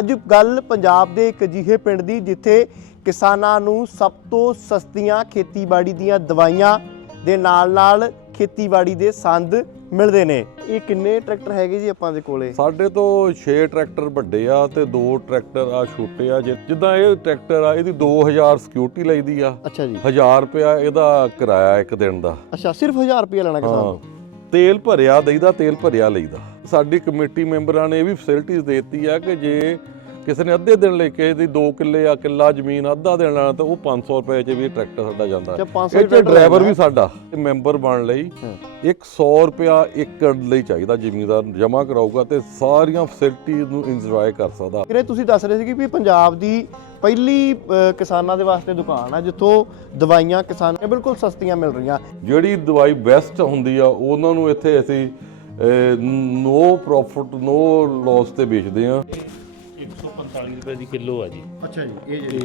ਅੱਜ ਗੱਲ ਪੰਜਾਬ ਦੇ ਇੱਕ ਅਜਿਹੇ ਪਿੰਡ ਦੀ ਜਿੱਥੇ ਕਿਸਾਨਾਂ ਨੂੰ ਸਭ ਤੋਂ ਸਸਤੀਆਂ ਖੇਤੀਬਾੜੀ ਦੀਆਂ ਦਵਾਈਆਂ ਦੇ ਨਾਲ-ਨਾਲ ਖੇਤੀਬਾੜੀ ਦੇ ਸੰਦ ਮਿਲਦੇ ਨੇ। ਇਹ ਕਿੰਨੇ ਟਰੈਕਟਰ ਹੈਗੇ ਜੀ ਆਪਾਂ ਦੇ ਕੋਲੇ? ਸਾਡੇ ਤੋਂ 6 ਟਰੈਕਟਰ ਵੱਡੇ ਆ ਤੇ 2 ਟਰੈਕਟਰ ਆ ਛੋਟੇ ਆ। ਜਿੱਦਾਂ ਇਹ ਟਰੈਕਟਰ ਆ ਇਹਦੀ 2000 ਸਿਕਿਉਰਿਟੀ ਲਈਦੀ ਆ। ਅੱਛਾ ਜੀ। 1000 ਰੁਪਿਆ ਇਹਦਾ ਕਿਰਾਇਆ ਇੱਕ ਦਿਨ ਦਾ। ਅੱਛਾ ਸਿਰਫ 1000 ਰੁਪਏ ਲੈਣਾ ਕਿਸਾਨ ਤੇਲ ਭਰਿਆ ਦਈਦਾ ਤੇਲ ਭਰਿਆ ਲਈਦਾ। ਸਾਡੀ ਕਮੇਟੀ ਮੈਂਬਰਾਂ ਨੇ ਇਹ ਵੀ ਫੈਸਿਲਿਟੀਜ਼ ਦੇਤੀ ਆ ਕਿ ਜੇ ਕਿਸੇ ਨੇ ਅੱਧੇ ਦਿਨ ਲੈ ਕੇ ਇਹਦੀ 2 ਕਿੱਲੇ ਆ ਕਿੱਲਾ ਜ਼ਮੀਨ ਅੱਧਾ ਦੇਣ ਲੈਣਾ ਤਾਂ ਉਹ 500 ਰੁਪਏ 'ਚ ਵੀ ਟਰੈਕਟਰ ਸਾਡਾ ਜਾਂਦਾ 500 ਇਹ ਡਰਾਈਵਰ। ਵੀ ਸਾਡਾ ਤੇ ਮੈਂਬਰ ਬਣ ਲਈ ਹਾਂ। 100 ਰੁਪਿਆ ਏਕੜ ਲਈ ਚਾਹੀਦਾ ਜ਼ਿਮੀਂਦਾਰ ਜਮ੍ਹਾਂ ਕਰਾਊਗਾ ਤੇ ਸਾਰੀਆਂ ਫੈਸਿਲਿਟੀਜ਼ ਨੂੰ ਇੰਜੋਏ ਕਰ ਸਕਦਾ ਕਿਰੇ ਤੁਸੀਂ ਦੱਸ ਰਹੇ ਸੀ ਕਿ ਪੰਜਾਬ ਦੀ ਪਹਿਲੀ ਕਿਸਾਨਾਂ ਦੇ ਵਾਸਤੇ ਦੁਕਾਨ ਆ ਜਿੱਥੋਂ ਦਵਾਈਆਂ ਕਿਸਾਨਾਂ ਨੂੰ ਬਿਲਕੁਲ ਸਸਤੀਆਂ ਮਿਲ ਰਹੀਆਂ ਜਿਹੜੀ ਦਵਾਈ ਬੈਸਟ ਹੁੰਦੀ ਆ ਉਹਨਾਂ ਨੂੰ ਇੱਥੇ ਅਸੀਂ ਨੋ ਪ੍ਰੋਫਿਟ ਨੋ ਲਾਸ ਤੇ ਵੇਚਦੇ ਆ। 145 ਰੁਪਏ ਦੀ ਕਿਲੋ ਆ ਜੀ। ਅੱਛਾ ਜੀ ਇਹ ਤੇ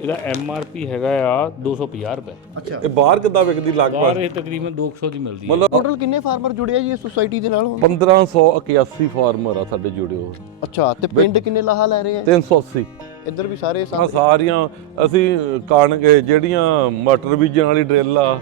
ਇਹਦਾ ਐਮ ਆਰ ਪੀ ਹੈਗਾ ਆ 250 ਰੁਪਏ। ਅੱਛਾ। ਇਹ ਬਾਹਰ ਕਿੱਦਾਂ ਵਿਕਦੀ ਬਾਹਰ ਲਗਭਗ ਇਹ ਤਕਰੀਬਨ 200 ਦੀ ਮਿਲਦੀ ਹੈ ਮਤਲਬ ਟੋਟਲ ਕਿੰਨੇ ਫਾਰਮਰ ਜੁੜੇ ਆ ਜੀ ਇਸ ਸੁਸਾਇਟੀ ਦੇ ਨਾਲ ਹੁਣ? 1581 ਫਾਰਮਰ ਆ ਸਾਡੇ ਜੁੜੇ ਹੋ ਅੱਛਾ ਤੇ ਪਿੰਡ ਕਿੰਨੇ ਲਾਹਾ ਲੈ ਰਹੇ ਆ? 380 ਇੱਧਰ ਵੀ ਸਾਰੇ ਆ ਸਾਰੀਆਂ ਅਸੀਂ ਕਣਕ ਜਿਹੜੀਆਂ ਮਟਰ ਬੀਜਣ ਵਾਲੀ ਡਰਿੱਲ ਆ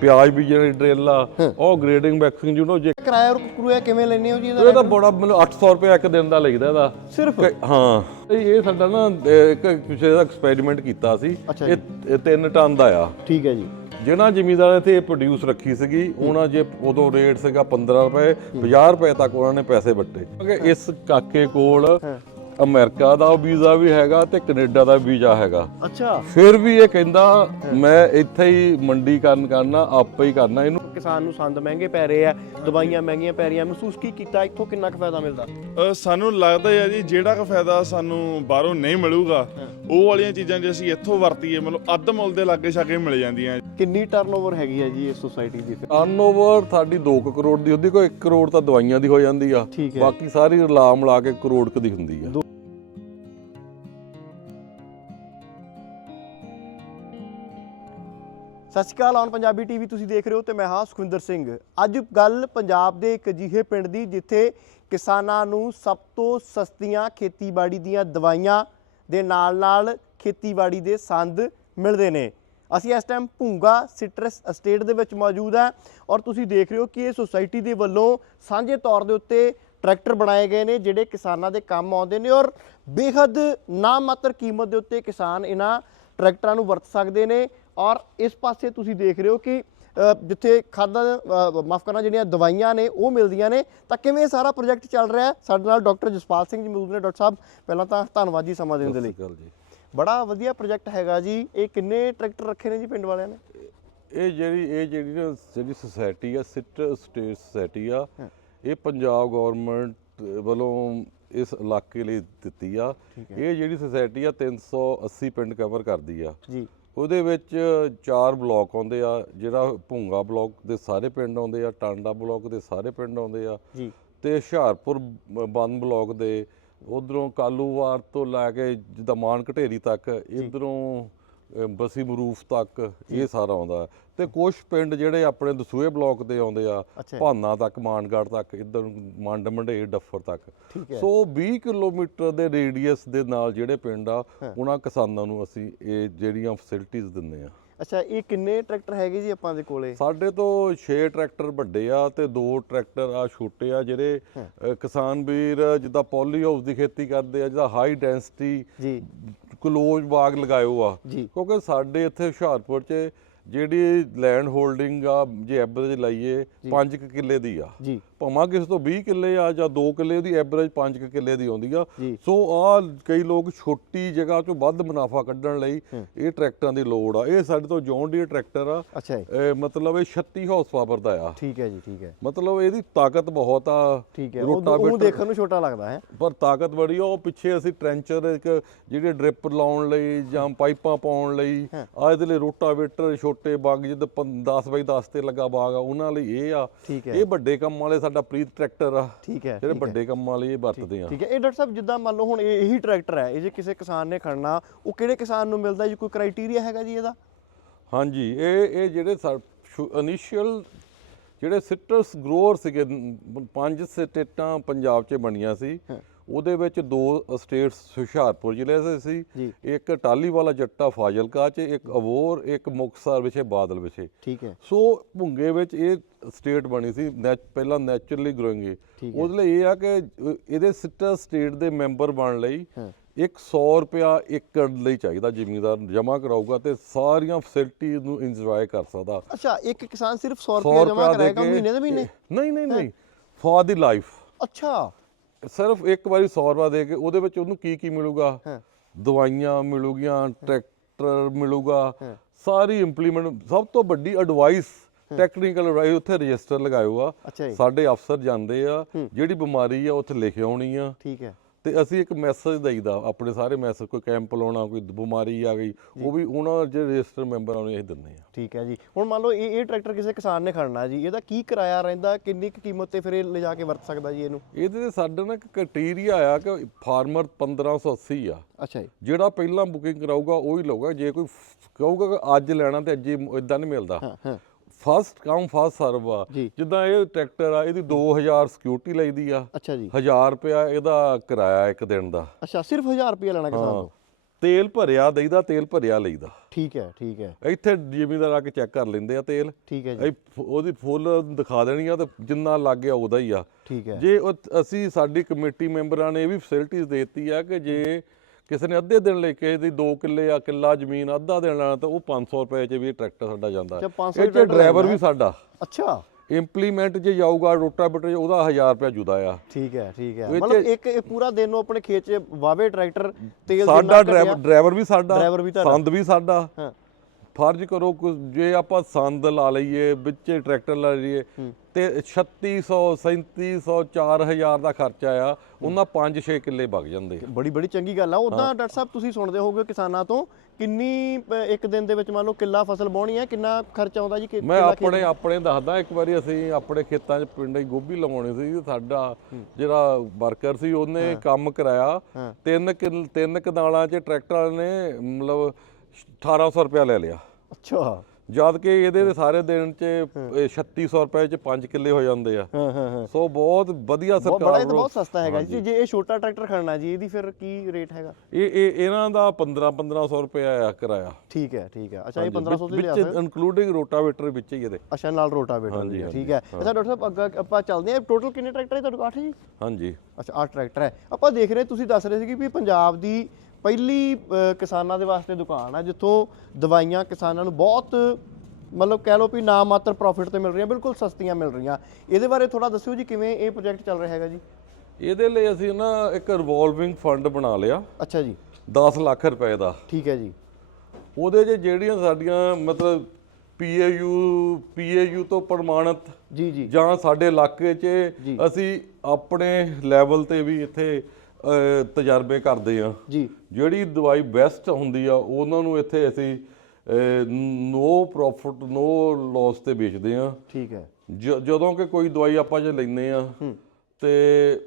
ਪਿਆਜ਼ ਬੀਜਣ ਵਾਲੀ ਡਰਿੱਲ ਆ ਉਹ ਗ੍ਰੇਡਿੰਗ ਵੈਕਸਿੰਗ ਜਿਹਨੂੰ ਜੇ ਕਿਰਾਇਆ ਕਰੂਆ ਕਿਵੇਂ ਲੈਣੇ ਹੋ ਜੀ ਇਹ ਇਹਦਾ ਤਾਂ ਬੜਾ ਮਤਲਬ 800 ਰੁਪਏ ਇੱਕ ਦਿਨ ਦਾ ਲੱਗਦਾ ਇਹਦਾ। ਸਿਰਫ? ਹਾਂ। ਇਹ ਇਹ ਸਾਡਾ ਨਾ ਇੱਕ ਕਿਸੇ ਦਾ ਐਕਸਪੈਰੀਮੈਂਟ ਕੀਤਾ ਸੀ। ਇਹ ਇਹ 3 ਟਨ ਦਾ ਆ। ਠੀਕ ਹੈ ਜੀ। ਜਿਹਨਾਂ ਜ਼ਿਮੀਂਦਾਰਾਂ ਤੇ ਪ੍ਰੋਡਿਊਸ ਰੱਖੀ ਸੀਗੀ ਉਹਨਾਂ ਜੇ ਉਦੋਂ ਰੇਟ ਸੀਗਾ 15 ਰੁਪਏ 50 ਰੁਪਏ ਤੱਕ ਉਹਨਾਂ ਨੇ ਪੈਸੇ ਵੱਟੇ। ਇਸ ਕਾਕੇ ਕੋਲ ਅਮਰੀਕਾ ਦਾ ਵੀਜ਼ਾ ਵੀ ਹੈਗਾ ਤੇ ਕੈਨੇਡਾ ਦਾ ਵੀਜ਼ਾ ਹੈਗਾ। ਅੱਛਾ। ਫਿਰ ਵੀ ਇਹ ਕਹਿੰਦਾ ਮੈਂ ਇੱਥੇ ਹੀ ਮੰਡੀਕਰਨ ਕਰਨਾ ਆਪੇ ਹੀ ਕਰਨਾ ਇਹਨੂੰ ਕਿਸਾਨ ਨੂੰ ਸੰਦ ਮਹਿੰਗੇ ਪੈ ਰਹੇ ਆ ਦਵਾਈਆਂ ਮਹਿੰਗੀਆਂ ਪੈ ਰਹੀਆਂ ਮਹਿਸੂਸ ਕੀ ਕੀਤਾ ਇੱਥੋਂ ਕਿੰਨਾ ਕੁ ਫਾਇਦਾ ਮਿਲਦਾ? ਸਾਨੂੰ ਲੱਗਦਾ ਹੈ ਜੀ ਜਿਹੜਾ ਕੁ ਫਾਇਦਾ ਸਾਨੂੰ ਬਾਹਰੋਂ ਨਹੀਂ ਮਿਲੂਗਾ ਉਹ ਵਾਲੀਆਂ ਚੀਜ਼ਾਂ ਜੇ ਅਸੀਂ ਇੱਥੋਂ ਵਰਤੀਏ ਮਤਲਬ ਅੱਧ ਮੁੱਲ ਦੇ ਲਾਗੇ ਛਾਗੇ ਮਿਲ ਜਾਂਦੀਆਂ ਕਿੰਨੀ ਟਰਨਓਵਰ ਹੈਗੀ ਹੈ ਜੀ ਇਸ ਸੁਸਾਇਟੀ ਦੀ ਫਿਰ? ਟਰਨਓਵਰ ਸਾਡੀ 2 ਕਰੋੜ ਦੀ ਹੁੰਦੀ ਕੋਈ 1 ਕਰੋੜ ਤਾਂ ਦਵਾਈਆਂ ਦੀ ਹੋ ਜਾਂਦੀ ਆ ਠੀਕ ਹੈ। ਬਾਕੀ ਸਾਰੀ ਰਲਾ ਮਿਲਾ ਕੇ ਕਰੋੜ ਕੁ ਦੀ ਹੁੰਦੀ ਆ ਸਤਿ ਸ਼੍ਰੀ ਅਕਾਲ ਔਨ ਪੰਜਾਬੀ ਟੀਵੀ ਤੁਸੀਂ ਦੇਖ ਰਹੇ ਹੋ ਤੇ ਮੈਂ ਹਾਂ ਸੁਖਵਿੰਦਰ ਸਿੰਘ ਅੱਜ ਗੱਲ ਪੰਜਾਬ ਦੇ ਇੱਕ ਅਜਿਹੇ ਪਿੰਡ ਦੀ ਜਿੱਥੇ ਕਿਸਾਨਾਂ ਨੂੰ ਸਭ ਤੋਂ ਸਸਤੀਆਂ ਖੇਤੀਬਾੜੀ ਦੀਆਂ ਦਵਾਈਆਂ ਦੇ ਨਾਲ-ਨਾਲ ਖੇਤੀਬਾੜੀ ਦੇ ਸੰਦ ਮਿਲਦੇ ਨੇ। ਅਸੀਂ ਇਸ ਟਾਈਮ ਭੂੰਗਾ ਸਿਟਰਸ ਅਸਟੇਟ ਦੇ ਵਿੱਚ ਮੌਜੂਦ ਹਾਂ ਔਰ ਤੁਸੀਂ ਦੇਖ ਰਹੇ ਹੋ ਕਿ ਇਹ ਸੁਸਾਇਟੀ ਦੇ ਵੱਲੋਂ ਸਾਂਝੇ ਤੌਰ ਦੇ ਉੱਤੇ ਟਰੈਕਟਰ ਬਣਾਏ ਗਏ ਨੇ, ਜਿਹੜੇ ਕਿਸਾਨਾਂ ਦੇ ਕੰਮ ਆਉਂਦੇ ਨੇ ਔਰ ਬੇਹੱਦ ਨਾਮਾਤਰ ਕੀਮਤ ਦੇ ਉੱਤੇ ਕਿਸਾਨ ਇਹਨਾਂ ਟਰੈਕਟਰਾਂ ਨੂੰ ਵਰਤ ਸਕਦੇ ਨੇ ਔਰ ਇਸ ਪਾਸੇ ਤੁਸੀਂ ਦੇਖ ਰਹੇ ਹੋ ਕਿ ਜਿੱਥੇ ਖਾਦਾਂ ਮਾਫ ਕਰਨਾ ਜਿਹੜੀਆਂ ਦਵਾਈਆਂ ਨੇ ਉਹ ਮਿਲਦੀਆਂ ਨੇ ਤਾਂ ਕਿਵੇਂ ਇਹ ਸਾਰਾ ਪ੍ਰੋਜੈਕਟ ਚੱਲ ਰਿਹਾ ਹੈ? ਸਾਡੇ ਨਾਲ ਡਾਕਟਰ ਜਸਪਾਲ ਸਿੰਘ ਜੀ ਮੌਜੂਦ ਨੇ ਡਾਕਟਰ ਸਾਹਿਬ ਪਹਿਲਾਂ ਤਾਂ ਧੰਨਵਾਦ ਜੀ ਸਮਾਂ ਦੇਣ ਦੇ ਲਈ। ਬੜਾ ਵਧੀਆ ਪ੍ਰੋਜੈਕਟ ਹੈਗਾ ਜੀ। ਇਹ ਕਿੰਨੇ ਟਰੈਕਟਰ ਰੱਖੇ ਨੇ ਜੀ ਪਿੰਡ ਵਾਲਿਆਂ ਨੇ? ਇਹ ਜਿਹੜੀ ਇਹ ਜਿਹੜੀ ਨਾ ਜਿਹੜੀ ਸੁਸਾਇਟੀ ਆ ਸਿਟ ਸਟੇਟ ਸੁਸਾਇਟੀ ਆ ਇਹ ਪੰਜਾਬ ਗਵਰਨਮੈਂਟ ਵੱਲੋਂ ਇਸ ਇਲਾਕੇ ਲਈ ਦਿੱਤੀ ਆ। ਇਹ ਜਿਹੜੀ ਸੁਸਾਇਟੀ ਆ 380 ਪਿੰਡ ਕਵਰ ਕਰਦੀ ਆ। ਜੀ। ਉਹਦੇ ਵਿੱਚ ਚਾਰ ਬਲਾਕ ਆਉਂਦੇ ਆ ਜਿਹੜਾ ਭੁੰਗਾ ਬਲਾਕ ਦੇ ਸਾਰੇ ਪਿੰਡ ਆਉਂਦੇ ਆ ਟਾਂਡਾ ਬਲਾਕ ਦੇ ਸਾਰੇ ਪਿੰਡ ਆਉਂਦੇ ਆ ਜੀ। ਤੇ ਹੁਸ਼ਿਆਰਪੁਰ ਬੰਦ ਬਲਾਕ ਦੇ ਉਧਰੋਂ ਕਾਲੂਵਾਰ ਤੋਂ ਲੈ ਕੇ ਜਿੱਦਾਂ ਮਾਨ ਘਟੇਰੀ ਤੱਕ ਇਧਰੋਂ ਬਸੀ ਮਰੂਫ ਤੱਕ ਇਹ ਸਾਰਾ ਆਉਂਦਾ। ਤੇ ਕੁਝ ਪਿੰਡ ਜਿਹੜੇ ਆਪਣੇ ਦਸੂਏ ਬਲਾਕ ਦੇ ਆਉਂਦੇ ਆ। ਭਾਨਾ ਤੱਕ ਮਾਨਗੜ ਤੱਕ ਇਧਰ ਮੰਡ ਮੰਡੇ ਡੱਫਰ ਤੱਕ। ਸੋ 20 ਕਿਲੋਮੀਟਰ ਦੇ ਰੇਡੀਅਸ ਦੇ ਨਾਲ ਜਿਹੜੇ ਪਿੰਡ ਆ ਉਹਨਾਂ ਕਿਸਾਨਾਂ ਨੂੰ ਅਸੀਂ ਇਹ ਜਿਹੜੀਆਂ ਫੈਸਿਲਿਟੀਆਂ ਦਿੰਦੇ ਆ। ਅੱਛਾ ਇਹ ਕਿੰਨੇ ਟਰੈਕਟਰ ਹੈਗੇ ਜੀ ਆਪਾਂ ਦੇ ਕੋਲੇ? ਸਾਡੇ ਤੋਂ 6 ਟਰੈਕਟਰ ਵੱਡੇ ਆ ਤੇ 2 ਟਰੈਕਟਰ ਆ ਛੋਟੇ ਆ ਜਿਹੜੇ ਕਿਸਾਨ ਵੀਰ ਜਿੱਦਾਂ ਪੋਲੀ ਹਾਊਸ ਦੀ ਖੇਤੀ ਕਰਦੇ ਆ ਜਿਹਦਾ ਹਾਈ ਡੈਂਸਿਟੀ ਜੀ। ਕਲੋਜ਼ ਬਾਗ ਲਗਾਇਓ ਆ। ਕਿਉਂਕਿ ਸਾਡੇ ਇੱਥੇ ਹੁਸ਼ਿਆਰਪੁਰ 'ਚ ਜਿਹੜੀ ਲੈਂਡ ਹੋਲਡਿੰਗ ਆ ਜੇ ਐਵਰੇਜ ਲਾਈਏ 5 ਕਿੱਲੇ ਦੀ ਆ। ਜੀ। ਭਾਵੇਂ ਕਿਸੇ ਤੋਂ 20 ਕਿੱਲੇ ਆ ਜਾਂ 2 ਕਿੱਲੇ ਦੀ ਐਵਰੇਜ 5 ਕਿੱਲੇ ਦੀ ਆਉਂਦੀ ਆ। ਸੋ ਆ ਕਈ ਲੋਕ ਛੋਟੀ ਜਗ੍ਹਾ 'ਚੋਂ ਵੱਧ ਮੁਨਾਫਾ ਕੱਢਣ ਲਈ ਇਹ ਟਰੈਕਟਰਾਂ ਦੀ ਲੋੜ ਆ। ਇਹ ਸਾਡੇ ਤੋਂ ਜੌਨ ਡੀਅਰ ਟਰੈਕਟਰ ਆ। ਮਤਲਬ ਇਹ 36 ਹਾਰਸ ਪਾਵਰ ਦਾ ਆ। ਠੀਕ ਹੈ ਜੀ ਠੀਕ ਹੈ। ਮਤਲਬ ਇਹਦੀ ਤਾਕਤ ਬਹੁਤ ਆ। ਠੀਕ ਹੈ। ਉਹ ਦੇਖਣ ਨੂੰ ਛੋਟਾ ਲੱਗਦਾ ਹੈ। ਪਰ ਤਾਕਤ ਬੜੀ ਆ। ਉਹ ਪਿੱਛੇ ਅਸੀਂ ਟ੍ਰੈਂਚਰ ਇੱਕ ਜਿਹੜੇ ਡ੍ਰਿਪ ਲਾਉਣ ਲਈ ਜਾਂ ਪਾਈਪਾਂ ਪਾਉਣ ਲਈ ਆ ਇਹਦੇ ਲਈ ਰੋਟਾਵੇਟਰ ਛੋਟੇ ਬਾਗ ਜਿੱਦ 10 ਬਾਈ 10 ਤੇ ਲੱਗਾ ਬਾਗ ਆ ਉਹਨਾਂ ਲਈ ਇਹ ਆ। ਇਹ ਵੱਡੇ ਕੰਮ ਵਾਲੇ ਸਾਡਾ ਪ੍ਰੀਤ ਟਰੈਕਟਰ ਆ। ਠੀਕ ਹੈ ਜਿਹੜੇ ਵੱਡੇ ਕੰਮ ਵਾਲੇ ਇਹ ਵਰਤਦੇ ਆ। ਠੀਕ ਹੈ। ਇਹ ਡਾਕਟਰ ਸਾਹਿਬ ਜਿੱਦਾਂ ਮੰਨ ਲਓ ਹੁਣ ਇਹ ਇਹੀ ਟਰੈਕਟਰ ਹੈ ਇਹ ਜੇ ਕਿਸੇ ਕਿਸਾਨ ਨੇ ਖੜਨਾ ਉਹ ਕਿਹੜੇ ਕਿਸਾਨ ਨੂੰ ਮਿਲਦਾ ਜੀ? ਕੋਈ ਕ੍ਰਾਈਟੇਰੀਆ ਹੈਗਾ ਜੀ ਇਹਦਾ? ਹਾਂਜੀ ਇਹ ਇਹ ਜਿਹੜੇ ਇਨੀਸ਼ੀਅਲ ਜਿਹੜੇ ਸਿਟਰਸ ਗਰੋਅਰ ਸੀਗੇ ਪੰਜ ਸਟੇਟਾਂ ਪੰਜਾਬ 'ਚ ਬਣੀਆਂ ਸੀ। ਉਹਦੇ ਵਿੱਚ ਦੋ ਸਟੇਟਸ ਹੁਸ਼ਿਆਰਪੁਰ ਜ਼ਿਲ੍ਹੇ ਦੇ ਸੀ। ਇੱਕ ਟਾਲੀ ਵਾਲਾ ਜੱਟਾ ਫਾਜ਼ਿਲਕਾ 'ਚ ਇੱਕ ਅਬੋਰ ਇੱਕ ਮੁਕਤਸਰ ਵਿਖੇ ਬਾਦਲ ਵਿਖੇ। ਠੀਕ ਹੈ। ਸੋ ਭੁੰਗੇ ਵਿੱਚ ਇਹ ਸਟੇਟ ਬਣੀ ਸੀ ਪਹਿਲਾਂ ਨੈਚੁਰਲੀ ਗਰੋਇੰਗ ਉਹਦੇ ਲਈ ਇਹ ਆ ਕਿ ਇਹਦੇ ਸਿੱਟਾ ਸਟੇਟ ਦੇ ਮੈਂਬਰ ਬਣਨ ਲਈ ਹਾਂ। 100 ਰੁਪਿਆ ਏਕੜ ਲਈ ਚਾਹੀਦਾ ਜ਼ਿਮੀਂਦਾਰ ਜਮ੍ਹਾਂ ਕਰਾਊਗਾ ਤੇ ਸਾਰੀਆਂ ਫੈਸਿਲਿਟੀਜ਼ ਨੂੰ ਇੰਜੋਏ ਕਰ ਸਕਦਾ। ਅੱਛਾ ਇੱਕ ਕਿਸਾਨ ਸਿਰਫ 100 100 ਰੁਪਏ ਜਮ੍ਹਾਂ ਰੁਪਿਆ ਦੇ ਕਰਾਏਗਾ ਮਹੀਨੇ ਦੇ ਮਹੀਨੇ? ਨਹੀਂ ਨਹੀਂ ਨਹੀਂ। ਫॉर ਦੀ ਲਾਈਫ ਅੱਛਾ। ਸਿਰਫ ਇੱਕ ਵਾਰੀ 100 ਰੁਪਏ ਦੇ ਕੇ ਉਹਦੇ ਵਿੱਚ ਉਹਨੂੰ ਕੀ ਕੀ ਮਿਲੂਗਾ? ਹਾਂ। ਦਵਾਈਆਂ ਮਿਲੂਗੀਆਂ ਟਰੈਕਟਰ ਮਿਲੂਗਾ। ਸਾਰੀ ਇੰਪਲੀਮੈਂਟ ਸਭ ਤੋਂ ਵੱਡੀ ਐਡਵਾਈਸ ਟੈਕਨੀਕਲ ਐਡਵਾਈਸ ਉੱਥੇ ਰਜਿਸਟਰ ਲਗਾਇਓ ਆ। ਸਾਡੇ ਅਫਸਰ ਜਾਂਦੇ ਆ ਜਿਹੜੀ ਬਿਮਾਰੀ ਆ ਉੱਥੇ ਲਿਖ ਆਉਣੀ ਆ। ਠੀਕ ਹੈ। ਤੇ ਅਸੀਂ ਇੱਕ ਮੈਸੇਜ ਦਈਦਾ ਆਪਣੇ ਸਾਰੇ ਮੈਸੇਜ ਕੋਈ ਕੈਂਪ ਲਾਉਣਾ ਕੋਈ ਬਿਮਾਰੀ ਆ ਗਈ ਉਹ ਵੀ ਉਹਨਾਂ ਜਿਹੜੇ ਰਜਿਸਟਰ ਮੈਂਬਰਾਂ ਨੂੰ ਅਸੀਂ ਦਿੰਦੇ ਆ ਠੀਕ ਹੈ ਜੀ। ਹੁਣ ਮੰਨ ਲਓ ਇਹ ਇਹ ਟਰੈਕਟਰ ਕਿਸੇ ਕਿਸਾਨ ਨੇ ਖੜਨਾ ਜੀ ਇਹਦਾ ਕੀ ਕਿਰਾਇਆ ਰਹਿੰਦਾ ਕਿੰਨੀ ਕੁ ਕੀਮਤ ਤੇ ਫਿਰ ਇਹ ਲਿਜਾ ਕੇ ਵਰਤ ਸਕਦਾ ਜੀ ਇਹਨੂੰ? ਇਹਦੇ ਤੇ ਸਾਡਾ ਨਾ ਇੱਕ ਕ੍ਰਾਈਟੇਰੀਆ ਆ ਕਿ ਫਾਰਮਰ 1580 ਆ। ਅੱਛਾ ਜੀ। ਜਿਹੜਾ ਪਹਿਲਾਂ ਬੁਕਿੰਗ ਕਰਾਊਗਾ ਉਹ ਹੀ ਲਊਗਾ ਜੇ ਕੋਈ ਕਹੂਗਾ ਕਿ ਅੱਜ ਲੈਣਾ ਤੇ ਅੱਜ ਇਦਾਂ ਨਹੀਂ ਮਿਲਦਾ। ਹਾਂ ਹਾਂ। ਫਸਟ ਕਮ ਫਸਟ ਸਰਵ ਆ। ਜੀ। ਜਿੱਦਾਂ ਇਹ ਟਰੈਕਟਰ ਆ ਇਹਦੀ 2000 ਸਿਕਿਉਰਿਟੀ ਲਈਦੀ ਆ। ਅੱਛਾ ਜੀ। 1000 ਰੁਪਿਆ ਇਹਦਾ ਕਿਰਾਇਆ ਇੱਕ ਦਿਨ ਦਾ। ਅੱਛਾ ਸਿਰਫ 1000 ਰੁਪਏ ਲੈਣਾ ਕਿਸਾਨ ਤੋਂ ਤੇਲ ਭਰਿਆ ਦਈਦਾ ਤੇਲ ਭਰਿਆ ਲਈਦਾ। ਠੀਕ ਹੈ ਠੀਕ ਹੈ। ਇੱਥੇ ਜ਼ਿਮੀਂਦਾਰ ਆ ਕੇ ਚੈੱਕ ਕਰ ਲੈਂਦੇ ਆ ਤੇਲ। ਠੀਕ ਹੈ ਜੀ। ਇਹ ਫ- ਉਹਦੀ ਫੁੱਲ ਦਿਖਾ ਦੇਣੀ ਆ ਤੇ ਜਿੰਨਾ ਲੱਗ ਗਿਆ ਉਹਦਾ ਹੀ ਆ। ਠੀਕ ਹੈ। ਜੇ ਉਹ- ਅਸੀਂ ਸਾਡੀ ਕਮੇਟੀ ਮੈਂਬਰਾਂ ਨੇ ਇਹ ਵੀ ਫੈਸਿਲਿਟੀਜ਼ ਦੇਤੀ ਆ ਕਿ ਜੇ ਕਿਸੇ ਨੇ ਅੱਧੇ ਦਿਨ ਲੈ ਕੇ ਇਹਦੀ 2 ਕਿੱਲੇ ਆ ਕਿੱਲਾ ਜ਼ਮੀਨ ਅੱਧਾ ਦੇਣ ਲੈਣਾ ਤਾਂ ਉਹ 500 ਰੁਪਏ 'ਚ ਵੀ ਟਰੈਕਟਰ ਸਾਡਾ ਜਾਂਦਾ। ਅੱਛਾ, 500 ਇਹ ਟਰੈਕਟਰ ਡਰਾਈਵਰ ਵੀ ਸਾਡਾ। ਅੱਛਾ। ਇੰਪਲੀਮੈਂਟ ਜੇ ਜਾਊਗਾ ਰੋਟਾਵੇਟਰ 'ਚ ਉਹਦਾ 1000 ਰੁਪਏ ਜੁਦਾ ਆ। ਠੀਕ ਹੈ ਠੀਕ ਹੈ। ਮਤਲਬ ਇੱਕ ਇਹ ਪੂਰਾ ਦਿਨ ਨੂੰ ਆਪਣੇ ਖੇਤ 'ਚ ਵਾਵੇ ਟਰੈਕਟਰ ਤੇਲ ਸਾਡਾ ਡਰਾਈਵਰ ਵੀ ਸਾਡਾ। ਸੰਦ ਵੀ ਸਾਡਾ। ਹਾਂ। ਫਰਜ਼ ਕਰੋ ਕੁ- ਜੇ ਆਪਾਂ ਸੰਦ ਲਾ ਲਈਏ ਵਿੱਚੇ ਟਰੈਕਟਰ ਲਾ ਲਈਏ ਤੇ 3600 3700 4000 ਦਾ ਖਰਚਾ ਆ ਉਹਨਾਂ 5-6 ਕਿੱਲੇ ਵਗ ਜਾਂਦੇ। ਬੜੀ ਬੜੀ ਚੰਗੀ ਗੱਲ ਆ। ਉਦਾਂ ਡਾਕਟਰ ਸਾਹਿਬ ਤੁਸੀਂ ਸੁਣਦੇ ਹੋਗੇ ਕਿਸਾਨਾਂ ਤੋਂ ਕਿੰਨੀ ਇੱਕ ਦਿਨ ਦੇ ਵਿੱਚ ਮੰਨ ਲਓ ਕਿੱਲਾ ਫਸਲ ਵਾਹੁਣੀ ਹੈ ਕਿੰਨਾ ਖਰਚਾ ਆਉਂਦਾ ਜੀ? ਮੈਂ ਆਪਣੇ ਆਪਣੇ ਦੱਸਦਾ ਇੱਕ ਵਾਰੀ ਅਸੀਂ ਆਪਣੇ ਖੇਤਾਂ 'ਚ ਪਿੰਡ 'ਚ ਗੋਭੀ ਲਗਾਉਣੀ ਸੀ ਸਾਡਾ ਜਿਹੜਾ ਵਰਕਰ ਸੀ ਉਹਨੇ ਕੰਮ ਕਰਾਇਆ। ਹਾਂ। ਤਿੰਨ ਤਿੰਨ ਕਨਾਲਾਂ 'ਚ ਟਰੈਕਟਰ ਵਾਲੇ ਨੇ ਮਤਲਬ 1800 ਰੁਪਇਆ ਲੈ ਲਿਆ। ਅੱਛਾ। ਜਦ ਕਿ ਇਹਦੇ ਦੇ ਸਾਰੇ ਦਿਨ 'ਚ ਇਹ 3600 ਰੁਪਏ 'ਚ 5 ਕਿੱਲੇ ਹੋ ਜਾਂਦੇ ਆ। ਸੋ ਬਹੁਤ ਵਧੀਆ ਬੜਾ ਸਰਕਾਰ ਇਹ ਤਾਂ ਵੱਲੋਂ- ਬਹੁਤ ਸਸਤਾ ਹੈਗਾ ਜੀ। ਜੇ ਇਹ ਛੋਟਾ ਟਰੈਕਟਰ ਖੜਨਾ ਜੀ ਇਹਦੀ ਫਿਰ ਕੀ ਰੇਟ ਹੈਗਾ? ਇਹ ਇਹ ਇਹਨਾਂ ਦਾ 15 1500 ਰੁਪਏ ਆ ਕਿਰਾਇਆ। ਠੀਕ ਹੈ ਠੀਕ ਹੈ। ਅੱਛਾ ਇਹ 1500 ਦੇ ਲਿਆ ਵਿੱਚ ਇਨਕਲੂਡਿੰਗ ਰੋਟਾਵੇਟਰ ਵਿੱਚ ਹੀ ਇਹਦੇ। ਅੱਛਾ ਨਾਲ ਰੋਟਾਵੇਟਰ ਵੀ ਠੀਕ ਹੈ। ਅੱਛਾ ਡਾਕਟਰ ਸਾਹਿਬ ਅੱਗਾ ਆਪਾਂ ਚੱਲਦੇ ਹਾਂ। ਟੋਟਲ ਕਿੰਨੇ ਟਰੈਕਟਰ ਹੈ ਤੁਹਾਡੇ ਕੋਲ? 8 ਜੀ? ਹਾਂਜੀ। ਅੱਛਾ ਆਹ ਟਰੈਕਟਰ ਹੈ। ਆਪਾਂ ਦੇਖ ਰਹੇ ਤੁਸੀਂ ਦੱਸ ਰਹੇ ਸੀ ਕਿ ਵੀ ਪੰਜਾਬ ਦੀ ਪਹਿਲੀ ਕਿਸਾਨਾਂ ਦੇ ਵਾਸਤੇ ਦੁਕਾਨ ਆ ਜਿੱਥੋਂ ਦਵਾਈਆਂ ਕਿਸਾਨਾਂ ਨੂੰ ਬਹੁਤ ਮਤਲਬ ਕਹਿ ਲਓ ਵੀ ਨਾ ਮਾਤਰ ਪ੍ਰੋਫਿਟ ਤੇ ਮਿਲ ਰਹੀਆਂ ਬਿਲਕੁਲ ਸਸਤੀਆਂ ਮਿਲ ਰਹੀਆਂ। ਇਹਦੇ ਬਾਰੇ ਥੋੜਾ ਦੱਸਿਓ ਜੀ ਕਿਵੇਂ ਇਹ ਪ੍ਰੋਜੈਕਟ ਚੱਲ ਰਿਹਾ ਹੈਗਾ ਜੀ? ਇਹਦੇ ਲਈ ਅਸੀਂ ਨਾ ਇੱਕ ਰਿਵੋਲਵਿੰਗ ਫੰਡ ਬਣਾ ਲਿਆ। ਅੱਛਾ ਜੀ। 10 ਲੱਖ ਰੁਪਏ ਦਾ। ਠੀਕ ਹੈ ਜੀ। ਉਹਦੇ 'ਚ ਜਿਹੜੀਆਂ ਸਾਡੀਆਂ ਮਤਲਬ ਪੀਏਯੂ ਪੀਏਯੂ ਤੋਂ ਪ੍ਰਮਾਣਿਤ ਜੀ ਜੀ। ਜਾਂ ਸਾਡੇ ਇਲਾਕੇ 'ਚ। ਅਸੀਂ ਆਪਣੇ ਲੈਵਲ ਤੇ ਵੀ ਇੱਥੇ ਤਜਰਬੇ ਕਰਦੇ ਆ। ਜੀ। ਜਿਹੜੀ ਦਵਾਈ ਬੈਸਟ ਹੁੰਦੀ ਆ ਉਹਨਾਂ ਨੂੰ ਇੱਥੇ ਅਸੀਂ ਨੋ ਪ੍ਰੋਫਿਟ ਨੋ ਲਾਸ ਤੇ ਵੇਚਦੇ ਆ। ਠੀਕ ਹੈ। ਜਦੋਂ ਕਿ ਕੋਈ ਦਵਾਈ ਆਪਾਂ ਜੇ ਲੈਨੇ ਆ ਤੇ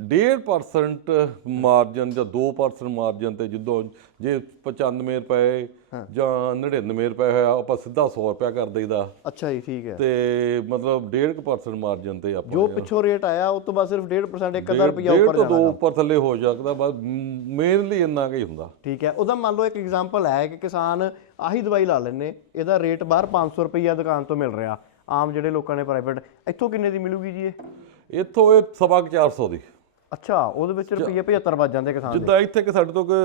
1.5% ਮਾਰਜਨ ਜਾਂ 2% ਮਾਰਜਨ ਤੇ ਜਦੋਂ ਜੇ 95 ਰੁਪਏ ਜਾਂ 99 ਰੁਪਏ ਹੋਇਆ ਆਪਾਂ ਸਿੱਧਾ 100 ਰੁਪਏ ਕਰ ਦਈਦਾ। ਅੱਛਾ ਜੀ ਠੀਕ ਹੈ। ਤੇ ਮਤਲਬ 1.5% ਮਾਰਜਨ ਤੇ ਆਪਾਂ ਜੋ ਪਿੱਛੋਂ ਰੇਟ ਆਇਆ ਉਸ ਤੋਂ ਬਾਅਦ ਸਿਰਫ 1.5% 1000 ਰੁਪਇਆ ਡੇਢ ਉੱਪਰ ਤੋਂ ਜਾਣਾ। ਦੋ ਉੱਪਰ ਥੱਲੇ ਹੋ ਸਕਦਾ ਬਸ ਮੇਨਲੀ ਇੰਨਾ ਕੁ ਹੀ ਹੁੰਦਾ। ਠੀਕ ਹੈ ਉਹਦਾ ਮੰਨ ਲਓ ਇੱਕ ਐਗਜ਼ਾਮਪਲ ਹੈ ਕਿ ਕਿਸਾਨ ਆਹੀ ਦਵਾਈ ਲਾ ਲੈਣੇ ਇਹਦਾ ਰੇਟ ਬਾਹਰ 500 ਰੁਪਈਆ ਦੁਕਾਨ ਤੋਂ ਮਿਲ ਰਿਹਾ ਆਮ ਜਿਹੜੇ ਲੋਕਾਂ ਨੇ ਪ੍ਰਾਈਵੇਟ ਇੱਥੋਂ ਕਿੰਨੇ ਦੀ ਮਿਲੂਗੀ ਜੀ ਇਹ? ਇੱਥੋਂ ਇਹ ਸਵਾ ਕੁ 400 ਦੀ। ਅੱਛਾ ਉਹਦੇ ਵਿੱਚ ਰੁਪਈਏ 75 ਵੱਜ ਜਾਂਦੇ ਕਿਸਾਨ ਦੇ। ਜਿੱਦਾਂ ਇੱਥੇ ਕਿ ਸਾਡੇ ਤੋਂ ਕਿ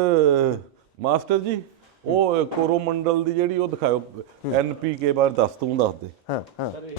ਮਾਸਟਰ ਜੀ ਉਹ ਕੋਰੋਮੰਡਲ ਦੀ ਜਿਹੜੀ ਉਹ ਦਿਖਾਓ ਐਨਪੀਕੇ ਬਾਰੇ ਦੱਸ ਤੂੰ ਦੱਸ ਦੇ। ਹਾਂ ਹਾਂ। ਸਰ ਇਹ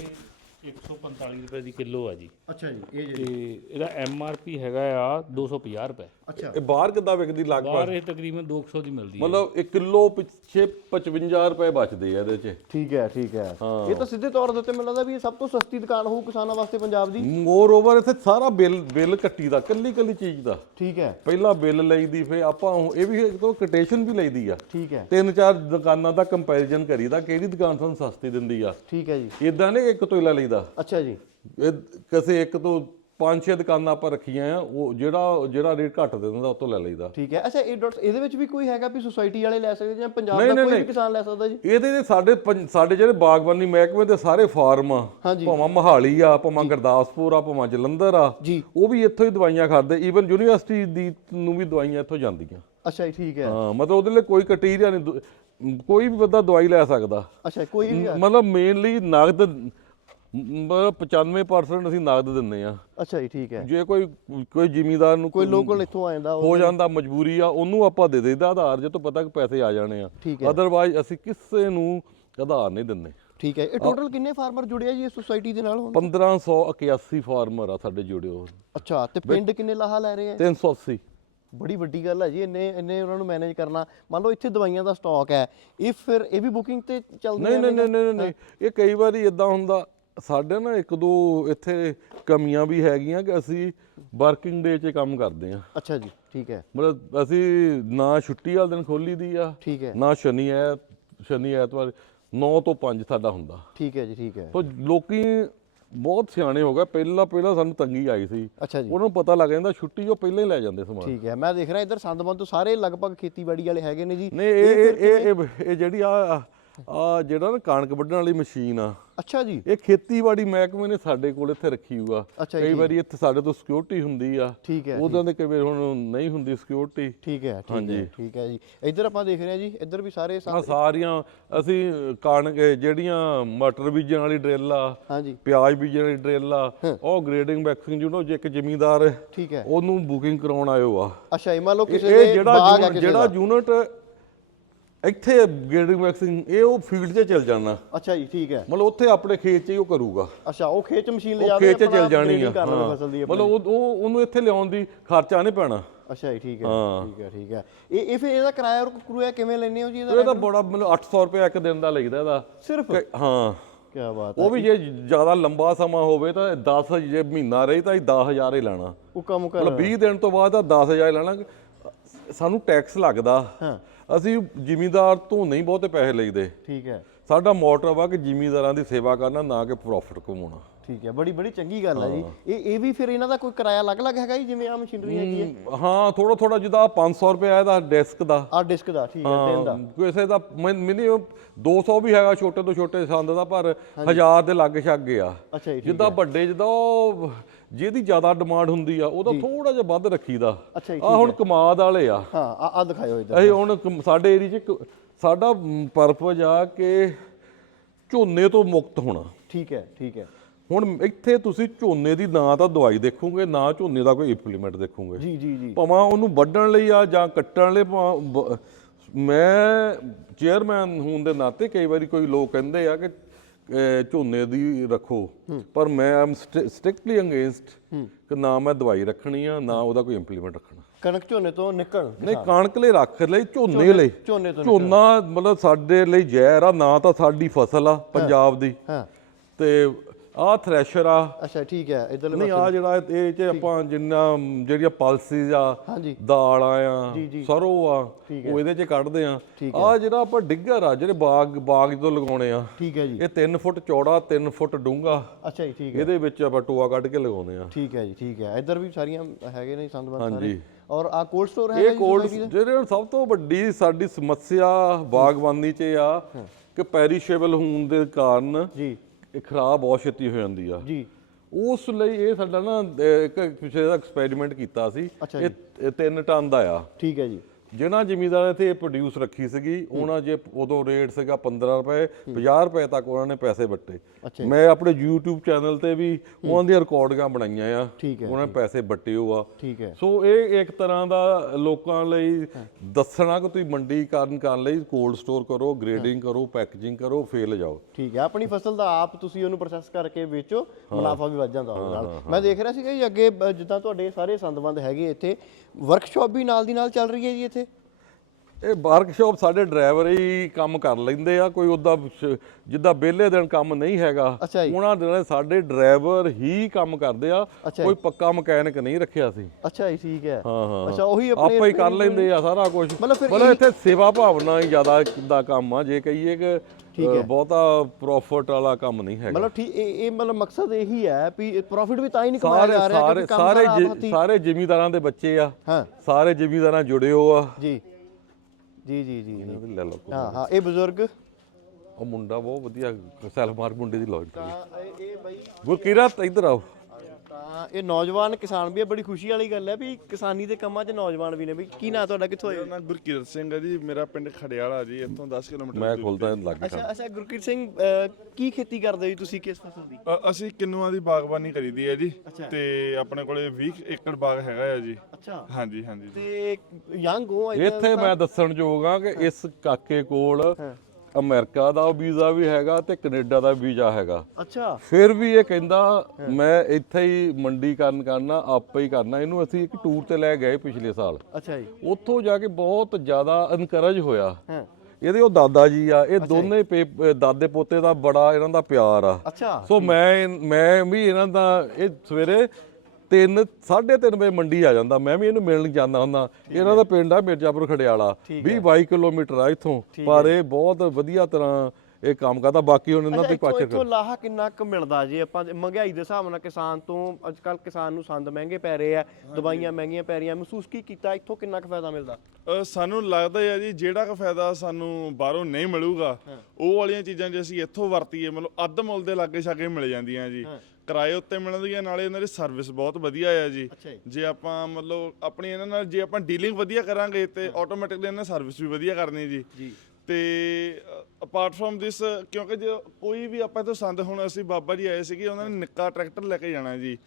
145 ਰੁਪਏ ਦੀ ਕਿਲੋ ਆ ਜੀ। ਅੱਛਾ ਜੀ ਇਹ ਤੇ ਇਹਦਾ ਐਮ ਆਰ ਪੀ ਹੈਗਾ ਆ 250 ਰੁਪਏ। ਅੱਛਾ। ਇਹ ਬਾਹਰ ਕਿੱਦਾਂ ਵਿਕਦੀ ਲਗਭਗ? ਬਾਹਰ ਇਹ ਤਕਰੀਬਨ 200 ਦੀ ਮਿਲਦੀ ਹੈ ਮਤਲਬ 1 ਕਿਲੋ ਪਿੱਛੇ 55 ਰੁਪਏ ਬਚਦੇ ਆ ਇਹਦੇ 'ਚ। ਠੀਕ ਹੈ ਠੀਕ ਹੈ। ਇਹ ਤਾਂ ਸਿੱਧੇ ਤੌਰ ਦੇ ਉੱਤੇ ਮੈਨੂੰ ਲੱਗਦਾ ਵੀ ਇਹ ਸਭ ਤੋਂ ਸਸਤੀ ਦੁਕਾਨ ਹੋਊ ਕਿਸਾਨਾਂ ਵਾਸਤੇ ਪੰਜਾਬ ਦੀ। ਮੋਰ ਓਵਰ ਇੱਥੇ ਸਾਰਾ ਬਿੱਲ ਬਿੱਲ ਕੱਟੀ ਦਾ ਕੱਲੀ ਕੱਲੀ ਚੀਜ਼ ਦਾ। ਠੀਕ ਹੈ। ਪਹਿਲਾਂ ਬਿੱਲ ਲਈਦੀ ਫੇ ਆਪਾਂ ਉਹ- ਇਹ ਵੀ ਇੱਕ ਤੋਂ ਕੋਟੇਸ਼ਨ ਵੀ ਲਈਦੀ ਆ। ਠੀਕ ਹੈ। ਤਿੰਨ ਚਾਰ ਦੁਕਾਨਾਂ ਦਾ ਕੰਪੈਰੀਜ਼ਨ ਕਰੀਦਾ ਕਿਹੜੀ ਦੁਕਾਨ ਸਾਨੂੰ ਸਸਤੀ ਦਿੰਦੀ ਆ। ਠੀਕ ਹੈ ਜੀ। ਇਦਾਂ ਨਹੀਂ ਇੱਕ ਤੋਂ ਹੀ ਲਈਦਾ ਅੱਛਾ ਜੀ। ਇਹ ਕਿਸੇ ਇੱਕ ਤੋਂ ਪੰਜ ਛੇ ਦੁਕਾਨਾਂ ਆਪਾਂ ਰੱਖੀਆਂ ਆ ਉਹ ਜਿਹੜਾ ਜਿਹੜਾ ਰੇਟ ਘੱਟ ਦੇ ਦਿੰਦਾ ਉਹ ਤੋਂ ਲੈ ਲਈਦਾ। ਠੀਕ ਹੈ। ਅੱਛਾ ਇਹ ਡਾਕਟਰ ਇਹਦੇ ਵਿੱਚ ਵੀ ਕੋਈ ਹੈਗਾ ਵੀ ਸੁਸਾਇਟੀ ਵਾਲੇ ਲੈ ਸਕਦੇ ਜਾਂ ਪੰਜਾਬ ਨਹੀਂ, ਦਾ ਨਹੀਂ, ਕੋਈ ਵੀ ਨਹੀਂ। ਕਿਸਾਨ ਲੈ ਸਕਦਾ ਜੀ? ਇਹਦੇ ਦੇ ਸਾਡੇ ਪੰਜ- ਸਾਡੇ ਜਿਹੜੇ ਬਾਗਬਾਨੀ ਮਹਿਕਮੇ ਦੇ ਸਾਰੇ ਫਾਰਮ ਆ ਹਾਂਜੀ। ਭਾਵੇਂ ਮਹਾਲੀ ਆ ਭਾਵੇਂ ਗੁਰਦਾਸਪੁਰ ਆ ਭਾਵੇਂ ਜਲੰਧਰ ਆ ਜੀ। ਉਹ ਵੀ ਇੱਥੋਂ ਹੀ ਦਵਾਈਆਂ ਖਾਦੇ ਈਵਨ ਯੂਨੀਵਰਸਿਟੀ ਦੀ ਨੂੰ ਵੀ ਦਵਾਈਆਂ ਇੱਥੋਂ ਜਾਂਦੀਆਂ। ਅੱਛਾ ਜੀ ਠੀਕ ਹੈ। ਹਾਂ ਮਤਲਬ ਉਹਦੇ ਲਈ ਕੋਈ ਕਟੀਰੀਆ ਨਹੀਂ ਦੁ- ਕੋਈ ਵੀ ਬੰਦਾ ਦਵਾਈ ਲੈ ਸਕਦਾ। ਅੱਛਾ ਕੋਈ ਵੀ ਮਤਲਬ ਮੇਨਲੀ ਨਗਦ ਮਤਲਬ 95% ਅਸੀਂ ਨਗਦ ਦਿੰਨੇ ਆ ਅੱਛਾ ਜੀ ਠੀਕ ਹੈ। ਜੇ ਕੋਈ ਕੋਈ ਜ਼ਿਮੀਦਾਰ ਨੂੰ ਕੋਈ ਲੋਕਲ ਇੱਥੋਂ ਆ ਜਾਂਦਾ ਹੋ ਜਾਂਦਾ ਮਜਬੂਰੀ ਆ ਉਹਨੂੰ ਆਪਾਂ ਦੇ ਦੇਈਦਾ ਆਧਾਰ ਜੇ ਤੋਂ ਪਤਾ ਕਿ ਪੈਸੇ ਆ ਜਾਣੇ ਆ। ਅਦਰਵਾਈਜ਼ ਅਸੀਂ ਕਿਸੇ ਨੂੰ ਆਧਾਰ ਨਹੀਂ ਦਿੰਨੇ ਠੀਕ ਹੈ। ਇਹ ਟੋਟਲ ਕਿੰਨੇ ਫਾਰਮਰ ਜੁੜੇ ਆ ਜੀ ਇਸ ਸੁਸਾਇਟੀ ਦੇ ਨਾਲ ਹੁਣ? 1581 ਫਾਰਮਰ ਆ ਸਾਡੇ ਜੁੜੇ ਹੋ ਅੱਛਾ ਤੇ ਪਿੰਡ ਕਿੰਨੇ ਲਾਹਾ ਲੈ ਰਹੇ ਆ? 380 ਬੜੀ ਵੱਡੀ ਗੱਲ ਹੈ ਜੀ ਇੰਨੇ ਇੰਨੇ ਉਹਨਾਂ ਨੂੰ ਮੈਨੇਜ ਕਰਨਾ। ਮੰਨ ਲਓ ਇੱਥੇ ਦਵਾਈਆਂ ਦਾ ਸਟਾਕ ਹੈ। ਇਹ ਫਿਰ ਇਹ ਵੀ ਬੁਕਿੰਗ ਤੇ ਚੱਲਦੀਆਂ ਨਹੀਂ ਨਹੀਂ ਨਹੀਂ ਨਹੀਂ ਇਹ ਕਈ ਵਾਰੀ ਇਦਾਂ ਹੁੰਦਾ ਸਾਡੇ ਨਾ ਇੱਕ ਦੋ ਇੱਥੇ ਕਮੀਆਂ ਵੀ ਹੈਗੀਆਂ ਕਿ ਅਸੀਂ ਵਰਕਿੰਗ ਡੇ 'ਚ ਕੰਮ ਕਰਦੇ ਆ ਅੱਛਾ ਜੀ ਠੀਕ ਹੈ। ਮਤਲਬ ਅਸੀਂ ਨਾ ਛੁੱਟੀ ਵਾਲੇ ਦਿਨ ਖੋਲੀ ਦੀ ਆ ਠੀਕ ਹੈ। ਨਾ ਸ਼ਨੀ ਐ ਸ਼ਨੀ ਐਤਵਾਰ 9 ਤੋਂ 5 ਸਾਡਾ ਹੁੰਦਾ। ਠੀਕ ਹੈ ਜੀ ਠੀਕ ਹੈ। ਤੋ ਲੋਕੀ ਬਹੁਤ ਸਿਆਣੇ ਹੋ ਗਏ ਪਹਿਲਾਂ ਪਹਿਲਾਂ ਸਾਨੂੰ ਤੰਗੀ ਆਈ ਸੀ। ਅੱਛਾ ਜੀ। ਉਹਨਾਂ ਨੂੰ ਪਤਾ ਲੱਗ ਜਾਂਦਾ ਛੁੱਟੀ ਉਹ ਪਹਿਲਾਂ ਹੀ ਲੈ ਜਾਂਦੇ ਸਮਾਨ। ਠੀਕ ਹੈ ਮੈਂ ਦੇਖ ਰਿਹਾ ਇੱਧਰ ਸੰਦਬੰਦ ਤੋਂ ਸਾਰੇ ਲਗਭਗ ਖੇਤੀਬਾੜੀ ਵਾਲੇ ਹੈਗੇ ਨੇ ਜੀ। ਨਹੀਂ ਇਹ ਇਹ ਇਹ- ਇਹ ਇਹ ਜਿਹੜੀ ਆ ਆ ਜਿਹੜਾ ਨਾ ਕਣਕ ਵੱਢਣ ਵਾਲੀ ਮਸ਼ੀਨ ਆ। ਅੱਛਾ ਜੀ। ਇਹ ਖੇਤੀਬਾੜੀ ਮਹਿਕਮੇ ਨੇ ਸਾਡੇ ਕੋਲ ਇੱਥੇ ਰੱਖੀ ਹੋਆ ਕਈ। ਵਾਰੀ ਇੱਥੇ ਸਾਡੇ ਤੋਂ ਸਿਕਿਉਰਿਟੀ ਹੁੰਦੀ ਆ। ਠੀਕ ਹੈ ਉਦੋਂ ਦੇ ਕਈ ਵਾਰ ਹੁਣ ਨਹੀਂ ਹੁੰਦੀ ਸਿਕਿਉਰਿਟੀ ਠੀਕ ਹੈ ਠੀਕ ਹੈ। ਠੀਕ ਹੈ ਜੀ। ਇੱਧਰ ਆਪਾਂ ਦੇਖ ਰਹੇ ਹਾਂ ਜੀ ਇੱਧਰ ਵੀ ਸਾਰੇ ਸਾਰੀਆਂ ਅਸੀਂ ਕਣਕ ਜਿਹੜੀਆਂ ਮਟਰ ਬੀਜਣ ਵਾਲੀ ਡਰਿੱਲ ਆ ਹਾਂਜੀ। ਪਿਆਜ਼ ਬੀਜਣ ਵਾਲੀ ਡਰਿੱਲ ਆ ਉਹ ਗ੍ਰੇਡਿੰਗ ਵੈਕਸਿੰਗ ਜਿਹਨੂੰ ਜੇ ਇੱਕ ਜ਼ਿਮੀਂਦਾਰ ਠੀਕ ਹੈ। ਉਹਨੂੰ ਬੁਕਿੰਗ ਕਰਾਉਣ ਆਇਓ ਆ। ਅੱਛਾ ਇਹ ਮੰਨ ਲਓ ਕਿਸੇ ਦੇ ਜਿਹੜਾ ਜਿਹੜਾ ਯੂਨਿਟ ਇੱਥੇ ਗ੍ਰੇਡਿੰਗ ਵੈਕਸਿੰਗ ਇਹ ਉਹ ਫੀਲਡ 'ਚ ਚੱਲ ਜਾਣਾ। ਅੱਛਾ ਜੀ ਠੀਕ ਹੈ। ਮਤਲਬ ਉੱਥੇ ਆਪਣੇ ਖੇਤ 'ਚ ਹੀ ਉਹ ਕਰੂਗਾ। ਅੱਛਾ ਉਹ ਖੇਤ ਚ ਮਸ਼ੀਨ ਲੈ ਉਹ ਜਾਵੇ ਖੇਤ 'ਚ ਚੱਲ ਜਾਣੀ ਆ ਹਾਂ। ਫਸਲ ਦੀ ਮਤਲਬ ਉਹ ਉਹ- ਉਹਨੂੰ ਇੱਥੇ ਲਿਆਉਣ ਦੀ ਖਰਚਾ ਨਹੀਂ ਪੈਣਾ। ਅੱਛਾ ਜੀ ਠੀਕ ਹੈ ਹਾਂ। ਠੀਕ ਹੈ ਠੀਕ ਹੈ। ਇਹ ਇਹ ਫਿਰ ਇਹਦਾ ਕਿਰਾਇਆ ਕਰੂਆ ਕਿਵੇਂ ਲੈਣੇ ਹੋ ਜੀ ਇਹਦਾ ਇਹ ਤਾਂ ਬੜਾ ਮਤਲਬ 800 ਰੁਪਏ ਇੱਕ ਦਿਨ ਦਾ ਲੱਗਦਾ ਇਹਦਾ। ਸਿਰਫ? ਕਿ- ਹਾਂ। ਕੀ ਬਾਤ ਹੈ ਉਹ ਵੀ ਜੇ। ਜ਼ਿਆਦਾ ਲੰਬਾ ਸਮਾਂ ਹੋਵੇ ਤਾਂ 10 ਜੇ ਮਹੀਨਾ ਰਹੀ ਤਾਂ 10000 ਹੀ ਲੈਣਾ। ਉਹ ਕੰਮ ਕਰ ਮਤਲਬ 20 ਦਿਨ ਤੋਂ ਬਾਅਦ ਤਾਂ 10000 ਲੈਣਾ। ਸਾਨੂੰ ਟੈਕਸ ਲੱਗਦਾ। ਹਾਂ। ਅਸੀਂ ਜ਼ਿਮੀਂਦਾਰ ਤੋਂ ਨਹੀਂ ਬਹੁਤੇ ਪੈਸੇ ਲਈਦੇ। ਠੀਕ ਹੈ। ਸਾਡਾ ਮੋਟਿਵ ਆ ਕਿ ਜ਼ਿਮੀਂਦਾਰਾਂ ਦੀ ਸੇਵਾ ਕਰਨਾ ਨਾ ਕਿ ਪ੍ਰੋਫਿਟ ਕਮਾਉਣਾ। ਠੀਕ ਹੈ ਬੜੀ ਬੜੀ ਚੰਗੀ ਗੱਲ ਹੈ ਜੀ। ਇਹ ਇਹ ਵੀ ਫਿਰ ਇਹਨਾਂ ਦਾ ਕੋਈ ਕਿਰਾਇਆ ਅਲੱਗ-ਅਲੱਗ ਹੈਗਾ ਜੀ ਜਿਵੇਂ ਆ ਮਸ਼ੀਨਰੀ ਹੈਗੀ ਹੈ? ਹਾਂ ਥੋੜਾ ਥੋੜਾ ਜਿੱਦਾਂ 500 ਰੁਪਏ ਆ ਇਹਦਾ ਡੈਸਕ ਦਾ। ਆ ਡਿਸਕ ਦਾ ਠੀਕ ਹੈ ਤਿੰਨ ਦਾ। ਕਿਸੇ ਦਾ ਮਿਨੀਮਮ 200 ਵੀ ਹੈਗਾ ਛੋਟੇ ਤੋਂ ਛੋਟੇ ਸੰਦ ਦਾ ਪਰ 1000 ਦੇ ਲਾਗੇ ਛਾਗੇ ਆ ਅੱਛਾ ਜੀ ਠੀਕ ਜਿੱਦਾਂ ਵੱਡੇ ਜਿੱਦਾਂ ਉਹ ਜਿਹਦੀ ਜ਼ਿਆਦਾ ਡਿਮਾਂਡ ਹੁੰਦੀ ਆ ਉਹਦਾ ਥੋੜਾ ਜਿਹਾ ਵੱਧ ਰੱਖੀਦਾ। ਅੱਛਾ ਜੀ, ਆ ਹੁਣ ਕਮਾਦ ਵਾਲੇ ਆ। ਹਾਂ ਆ ਆ ਦਿਖਾਇਓ ਇਧਰ। ਅਸੀਂ ਹੁਣ ਕਮ- ਸਾਡੇ ਏਰੀਆ 'ਚ ਸਾਡਾ ਪਰਪਸ ਆ ਕਿ ਝੋਨੇ ਤੋਂ ਮੁਕਤ ਹੋਣਾ। ਠੀਕ ਹੈ ਠੀਕ ਹੈ। ਹੁਣ ਇੱਥੇ ਤੁਸੀਂ ਝੋਨੇ ਦੀ ਨਾ ਤਾਂ ਦਵਾਈ ਦੇਖੋਗੇ ਨਾ ਝੋਨੇ ਦਾ ਕੋਈ ਇੰਪਲੀਮੈਂਟ ਦੇਖੋਗੇ। ਜੀ ਜੀ ਜੀ। ਭਾਵੇਂ ਉਹਨੂੰ ਵੱਢਣ ਲਈ ਆ ਜਾਂ ਕੱਟਣ ਲਈ ਮੈਂ ਚੇਅਰਮੈਨ ਹੋਣ ਦੇ ਨਾਤੇ ਕਈ ਵਾਰੀ ਕੋਈ ਲੋਕ ਕਹਿੰਦੇ ਆ ਕਿ ਝੋਨੇ ਦੀ ਰੱਖੋ। ਪਰ ਮੈਂ ਆਮ ਸਟ੍ਰਿਕਟਲੀ ਅਗੇਂਸਟ ਕਿ ਨਾ ਮੈਂ ਦਵਾਈ ਰੱਖਣੀ ਆ ਨਾ ਉਹਦਾ ਕੋਈ ਇੰਪਲੀਮੈਂਟ ਰੱਖਣਾ। ਕਣਕ ਝੋਨੇ ਤੋਂ ਨਿਕਲ ਨਹੀਂ ਕਣਕ ਲਈ ਰੱਖ ਲਈ ਝੋਨੇ ਲਈ। ਝੋਨੇ ਤੋਂ ਝੋਨਾ ਮਤਲਬ ਸਾਡੇ ਲਈ ਜ਼ਹਿਰ ਆ ਨਾ ਤਾਂ ਸਾਡੀ ਫਸਲ ਆ ਪੰਜਾਬ ਦੀ। ਹਾਂ। ਤੇ ਆਹ ਥ੍ਰੈਸ਼ਰ ਆ। ਅੱਛਾ ਠੀਕ ਹੈ ਇਧਰ ਨਹੀਂ ਆ ਜਿਹੜਾ ਇਹ ਚ ਆਪਾਂ ਜਿੰਨਾ ਜਿਹੜੀਆਂ ਪਾਲਸੀਜ਼ ਆ ਦਾਲਾਂ ਆ ਸਰੋਂ ਆ ਉਹ ਇਹਦੇ ਚ ਕੱਢਦੇ ਆ। ਆ ਜਿਹੜਾ ਆਪਾਂ ਡਿੱਗਰ ਆ ਜਿਹੜੇ ਬਾਗ ਬਾਗ ਤੋਂ ਲਗਾਉਣੇ ਆ ਠੀਕ ਹੈ ਜੀ। ਇਹ 3 ਫੁੱਟ ਚੌੜਾ 3 ਫੁੱਟ ਡੂੰਘਾ। ਅੱਛਾ ਜੀ ਠੀਕ ਹੈ। ਇਹਦੇ ਵਿੱਚ ਆਪਾਂ ਟੋਆ ਕੱਢ ਕੇ ਲਗਾਉਂਦੇ ਆ। ਠੀਕ ਹੈ ਜੀ ਠੀਕ ਹੈ। ਇੱਧਰ ਵੀ ਸਾਰੀਆਂ ਹੈਗੇ ਨੇ ਸੰਦਬੰਦ ਸਾਰੇ। ਹਾਂਜੀ। ਔਰ ਆ ਕੋਲਡ ਸਟੋਰ ਹੈਗਾ ਇਹ ਕੋਲਡ? ਜਿਹੜੇ ਸਭ ਤੋਂ ਵੱਡੀ ਸਾਡੀ ਸਮੱਸਿਆ ਬਾਗਬਾਨੀ 'ਚ ਆ ਕਿ ਪੈਰੀਸ਼ੇਬਲ ਹੋਣ ਦੇ ਕਾਰਨ ਜੀ। ਇਹ ਖਰਾਬ ਬਹੁਤ ਛੇਤੀ ਹੋ ਜਾਂਦੀ ਆ। ਜੀ। ਉਸ ਲਈ ਇਹ ਸਾਡਾ ਨਾ ਇੱਕ ਪਿਛਲੇ ਦਾ ਐਕਸਪੈਰੀਮੈਂਟ ਕੀਤਾ ਸੀ। ਇਹ 3 ਟਨ ਦਾ ਆ। ਠੀਕ ਹੈ ਜੀ। ਜਿਹਨਾਂ ਜ਼ਿਮੀਂਦਾਰਾਂ ਇੱਥੇ ਪ੍ਰੋਡਿਊਸ ਰੱਖੀ ਸੀਗੀ ਉਹਨਾਂ ਜੇ ਉਦੋਂ ਰੇਟ ਸੀਗਾ 15 ਰੁਪਏ 50 ਰੁਪਏ ਤੱਕ ਉਹਨਾਂ ਨੇ ਪੈਸੇ ਵੱਟੇ। ਮੈਂ ਆਪਣੇ YouTube ਚੈਨਲ ਤੇ ਵੀ ਉਹਨਾਂ ਦੀਆਂ ਰਿਕਾਰਡਿੰਗਾਂ ਬਣਾਈਆਂ ਆ ਉਹਨਾਂ ਨੇ ਪੈਸੇ ਵੱਟੇ ਹੋ ਆ ਠੀਕ ਹੈ। ਸੋ ਇਹ ਇੱਕ ਤਰ੍ਹਾਂ ਦਾ ਲੋਕਾਂ ਲਈ ਦੱਸਣਾ ਕਿ ਤੁਸੀਂ ਮੰਡੀਕਰਨ ਕਰਨ ਲਈ ਕੋਲਡ ਸਟੋਰ ਕਰੋ ਗ੍ਰੇਡਿੰਗ ਕਰੋ ਪੈਕੇਜਿੰਗ ਕਰੋ ਫੇਰ ਲਿਜਾਓ। ਠੀਕ ਹੈ ਆਪਣੀ ਫਸਲ ਦਾ ਆਪ ਤੁਸੀਂ ਉਹਨੂੰ ਪ੍ਰੋਸੈਸ ਕਰਕੇ ਵੇਚੋ ਮੁਨਾਫਾ ਵੀ ਵੱਧ ਜਾਂਦਾ ਉਹਦੇ ਨਾਲ। ਮੈਂ ਦੇਖ ਰਿਹਾ ਸੀਗਾ ਜੀ ਅੱਗੇ ਜਿੱਦਾਂ ਤੁਹਾਡੇ ਸਾਰੇ ਸੰਦਬੰਦ ਹੈਗੇ ਇੱਥੇ ਵਰਕਸ਼ਾਪ ਵੀ ਨਾਲ ਦੀ ਨਾਲ ਚੱਲ ਰਹੀ ਹੈ ਜੀ ਇੱਥੇ। ਇਹ ਵਰਕਸ਼ਾਪ ਸਾਡੇ ਡਰਾਈਵਰ ਹੀ ਕੰਮ ਕਰ ਲੈਂਦੇ ਆ ਕੋਈ ਉਹਦਾ ਜਿੱਦਾਂ ਵਿਹਲੇ ਦਿਨ ਕੰਮ ਨਹੀਂ ਹੈਗਾ। ਉਹਨਾਂ ਦਿਨਾਂ ਸਾਡੇ ਡਰਾਈਵਰ ਹੀ ਕੰਮ ਕਰਦੇ ਆ ਕੋਈ ਪੱਕਾ ਮਕੈਨਿਕ ਨਹੀਂ ਰੱਖਿਆ ਸੀ। ਅੱਛਾ ਜੀ ਠੀਕ ਹੈ। ਹਾਂ ਹਾਂ। ਅੱਛਾ ਉਹੀ ਆਪਣੇ ਆਪਾਂ ਹੀ ਕਰ ਲੈਂਦੇ ਆ ਸਾਰਾ ਕੁਝ ਮਤਲਬ ਇੱਥੇ ਸੇਵਾ ਭਾਵਨਾ ਹੀ ਜ਼ਿਆਦਾ ਦਾ ਕੰਮ ਆ ਜੇ ਕਹੀਏ ਕਿ ਠੀਕ ਹੈ। ਬਹੁਤਾ ਪ੍ਰੋਫਿਟ ਵਾਲਾ ਕੰਮ ਨਹੀਂ ਹੈਗਾ। ਮਤਲਬ ਠੀਕ ਇਹ ਇਹ ਮਤਲਬ ਮਕਸਦ ਇਹੀ ਹੈ ਵੀ ਪ੍ਰੋਫਿਟ ਵੀ ਤਾਂ ਹੀ ਨਹੀਂ ਕਮਾਇਆ ਜਾ ਰਿਹਾ ਸਾਰੇ ਸਾਰੇ ਸਾਰਾ ਜ਼ਿਮੀਂਦਾਰਾਂ ਦੇ ਬੱਚੇ ਆ। ਹਾਂ। ਸਾਰੇ ਜ਼ਿਮੀਂਦਾਰਾਂ ਜੁੜੇ ਹੋ ਆ। ਜੀ। ਜੀ ਜੀ ਜੀ ਇਹਨਾਂ ਦੇ ਲੈ ਲਓ ਹਾਂ ਹਾਂ ਇਹ ਬਜ਼ੁਰਗ? ਉਹ ਮੁੰਡਾ ਬਹੁਤ ਵਧੀਆ ਸੈਲਫ ਮਾਰਕ ਮੁੰਡੇ ਦੀ ਲੋੜ ਤਾਂ ਇਹ ਇਹ ਬਈ ਗੁਰਕੀਰਤ ਇੱਧਰ ਆਓ। ਤਾਂ ਇਹ ਨੌਜਵਾਨ ਕਿਸਾਨ ਵੀ ਹੈ ਬੜੀ ਖੁਸ਼ੀ ਵਾਲੀ ਗੱਲ ਹੈ ਵੀ ਕਿਸਾਨੀ ਦੇ ਕੰਮਾਂ 'ਚ ਨੌਜਵਾਨ ਵੀ ਨੇ ਵੀ। ਕੀ ਨਾਂ ਤੁਹਾਡਾ ਕਿੱਥੋਂ ਆਏ ਮੇਰਾ ਨਾਮ ਗੁਰਕੀਰਤ ਸਿੰਘ ਹੈ ਜੀ ਮੇਰਾ ਪਿੰਡ ਖੜਿਆਲਾ ਜੀ ਇੱਥੋਂ 10 ਕਿਲੋਮੀਟਰ ਮੈਂ ਦੂਰ ਖੁੱਲਦਾ ਲੱਗ ਅੱਛਾ ਅੱਛਾ ਗੁਰਕੀਰਤ ਸਿੰਘ ਅਹ, ਕੀ ਖੇਤੀ ਕਰਦੇ ਹੋ ਜੀ ਤੁਸੀਂ ਕਿਸ ਫਸਲ ਦੀ? ਅ- ਅਸੀਂ ਕਿੰਨੂਆਂ ਦੀ ਬਾਗਬਾਨੀ ਕਰੀਦੀ ਹੈ ਜੀ ਅੱਛਾ। ਤੇ ਆਪਣੇ ਕੋਲੇ 20 ਏਕੜ ਬਾਗ ਹੈਗਾ ਹੈ ਜੀ। ਅੱਛਾ। ਹਾਂਜੀ ਹਾਂਜੀ ਤੇ ਯੰਗ ਹੋ ਇੱਥੇ ਮੈਂ ਦੱਸਣ ਯੋਗ ਆ ਕਿ ਇਸ ਕਾਕੇ ਕੋਲ ਅਮਰੀਕਾ ਦਾ ਵੀਜ਼ਾ ਵੀ ਹੈਗਾ ਤੇ ਕੈਨੇਡਾ ਦਾ ਵੀਜ਼ਾ ਹੈਗਾ। ਅੱਛਾ। ਫਿਰ ਵੀ ਇਹ ਕਹਿੰਦਾ ਮੈਂ ਇੱਥੇ ਹੀ ਮੰਡੀਕਰਨ ਕਰਨਾ ਆਪੇ ਹੀ ਕਰਨਾ। ਇਹਨੂੰ ਅਸੀਂ ਇੱਕ ਟੂਰ ਤੇ ਲੈ ਗਏ ਪਿਛਲੇ ਸਾਲ। ਅੱਛਾ ਜੀ। ਉੱਥੋਂ ਜਾ ਕੇ ਬਹੁਤ ਜ਼ਿਆਦਾ ਇਨਕਰੇਜ ਹੋਇਆ। ਹਾਂ। ਇਹਦੇ ਉਹ ਦਾਦਾ ਜੀ ਆ ਇਹ ਦੋਨੇ ਦਾਦੇ ਪੋਤੇ ਦਾ ਬੜਾ ਇਹਨਾਂ ਦਾ ਪਿਆਰ ਆ। ਅੱਛਾ। ਸੋ ਮੈਂ ਮੈਂ ਵੀ ਇਹਨਾਂ ਦਾ ਇਹ ਸਵੇਰੇ 3 3:30 ਵਜੇ ਮੰਡੀ ਆ ਜਾਂਦਾ। ਮੈਂ ਵੀ ਇਹਨੂੰ ਮਿਲਣ ਜਾਂਦਾ ਹੁੰਦਾ। ਇਹਨਾਂ ਦਾ ਪਿੰਡ ਆ ਮਿਰਜ਼ਾਪੁਰ ਖੜਿਆਲਾ 20 22 ਕਿਲੋਮੀਟਰ ਆ ਇੱਥੋਂ। ਪਰ ਇਹ ਬਹੁਤ ਵਧੀਆ ਤਰ੍ਹਾਂ ਇਹ ਕੰਮ ਕਰਦਾ। ਬਾਕੀ ਹੁਣ ਇਹਨਾਂ ਤੇ ਇੱਥੋਂ ਪਾਚਰ ਇੱਥੋਂ ਲਾਹਾ ਕਿੰਨਾ ਕੁ ਮਿਲਦਾ ਜੇ ਆਪਾਂ ਮਹਿੰਗਾਈ ਦੇ ਹਿਸਾਬ ਨਾਲ ਕਿਸਾਨ ਤੋਂ ਅੱਜ ਕੱਲ ਕਿਸਾਨ ਨੂੰ ਸੰਦ ਮਹਿੰਗੇ ਪੈ ਰਹੇ ਆ ਦਵਾਈਆਂ ਮਹਿੰਗੀਆਂ ਪੈ ਰਹੀਆਂ। ਮਹਿਸੂਸ ਕੀ ਕੀਤਾ? ਇੱਥੋਂ ਕਿੰਨਾ ਕੁ ਫਾਇਦਾ ਮਿਲਦਾ? ਸਾਨੂੰ ਲੱਗਦਾ ਹੈ ਜੀ ਜਿਹੜਾ ਕੁ ਫਾਇਦਾ ਸਾਨੂੰ ਬਾਹਰੋਂ ਨਹੀਂ ਮਿਲੂਗਾ ਉਹ ਵਾਲੀਆਂ ਚੀਜ਼ਾਂ ਜੇ ਅਸੀਂ ਇੱਥੋਂ ਵਰਤੀਏ ਮਤਲਬ ਅੱਧ ਮੁੱਲ ਦੇ ਲਾਗੇ ਛਾਗੇ ਮਿਲ ਜਾਂਦੀਆਂ ਜੀ। ਕਿਰਾਏ ਉੱਤੇ ਮਿਲਣਗੀਆਂ ਨਾਲੇ ਇਹਨਾਂ ਦੀ ਸਰਵਿਸ ਬਹੁਤ ਵਧੀਆ ਆ ਜੀ। ਅੱਛਾ ਜੀ। ਜੇ ਆਪਾਂ ਮਤਲਬ ਆਪਣੀ ਇਹਨਾਂ ਨਾਲ ਜੇ ਆਪਾਂ ਡੀਲਿੰਗ ਵਧੀਆ ਕਰਾਂਗੇ ਤੇ ਆਟੋਮੈਟਿਕਲੀ ਇਹਨਾਂ ਸਰਵਿਸ ਵੀ ਵਧੀਆ ਕਰਨੀ ਜੀ। ਜੀ। ਤੇ ਅਪਾਰਟ ਫਰਮ ਦਿਸ ਕਿਉਂਕਿ ਜੇ ਕੋਈ ਵੀ ਆਪਾਂ ਤੋਂ ਸੰਦ ਹੁਣ ਅਸੀਂ ਬਾਬਾ ਜੀ ਆਏ ਸੀਗੇ ਉਹਨਾਂ ਨੇ ਨਿੱਕਾ ਟਰੈਕਟਰ ਲੈ ਕੇ ਜਾਣਾ ਜੀ।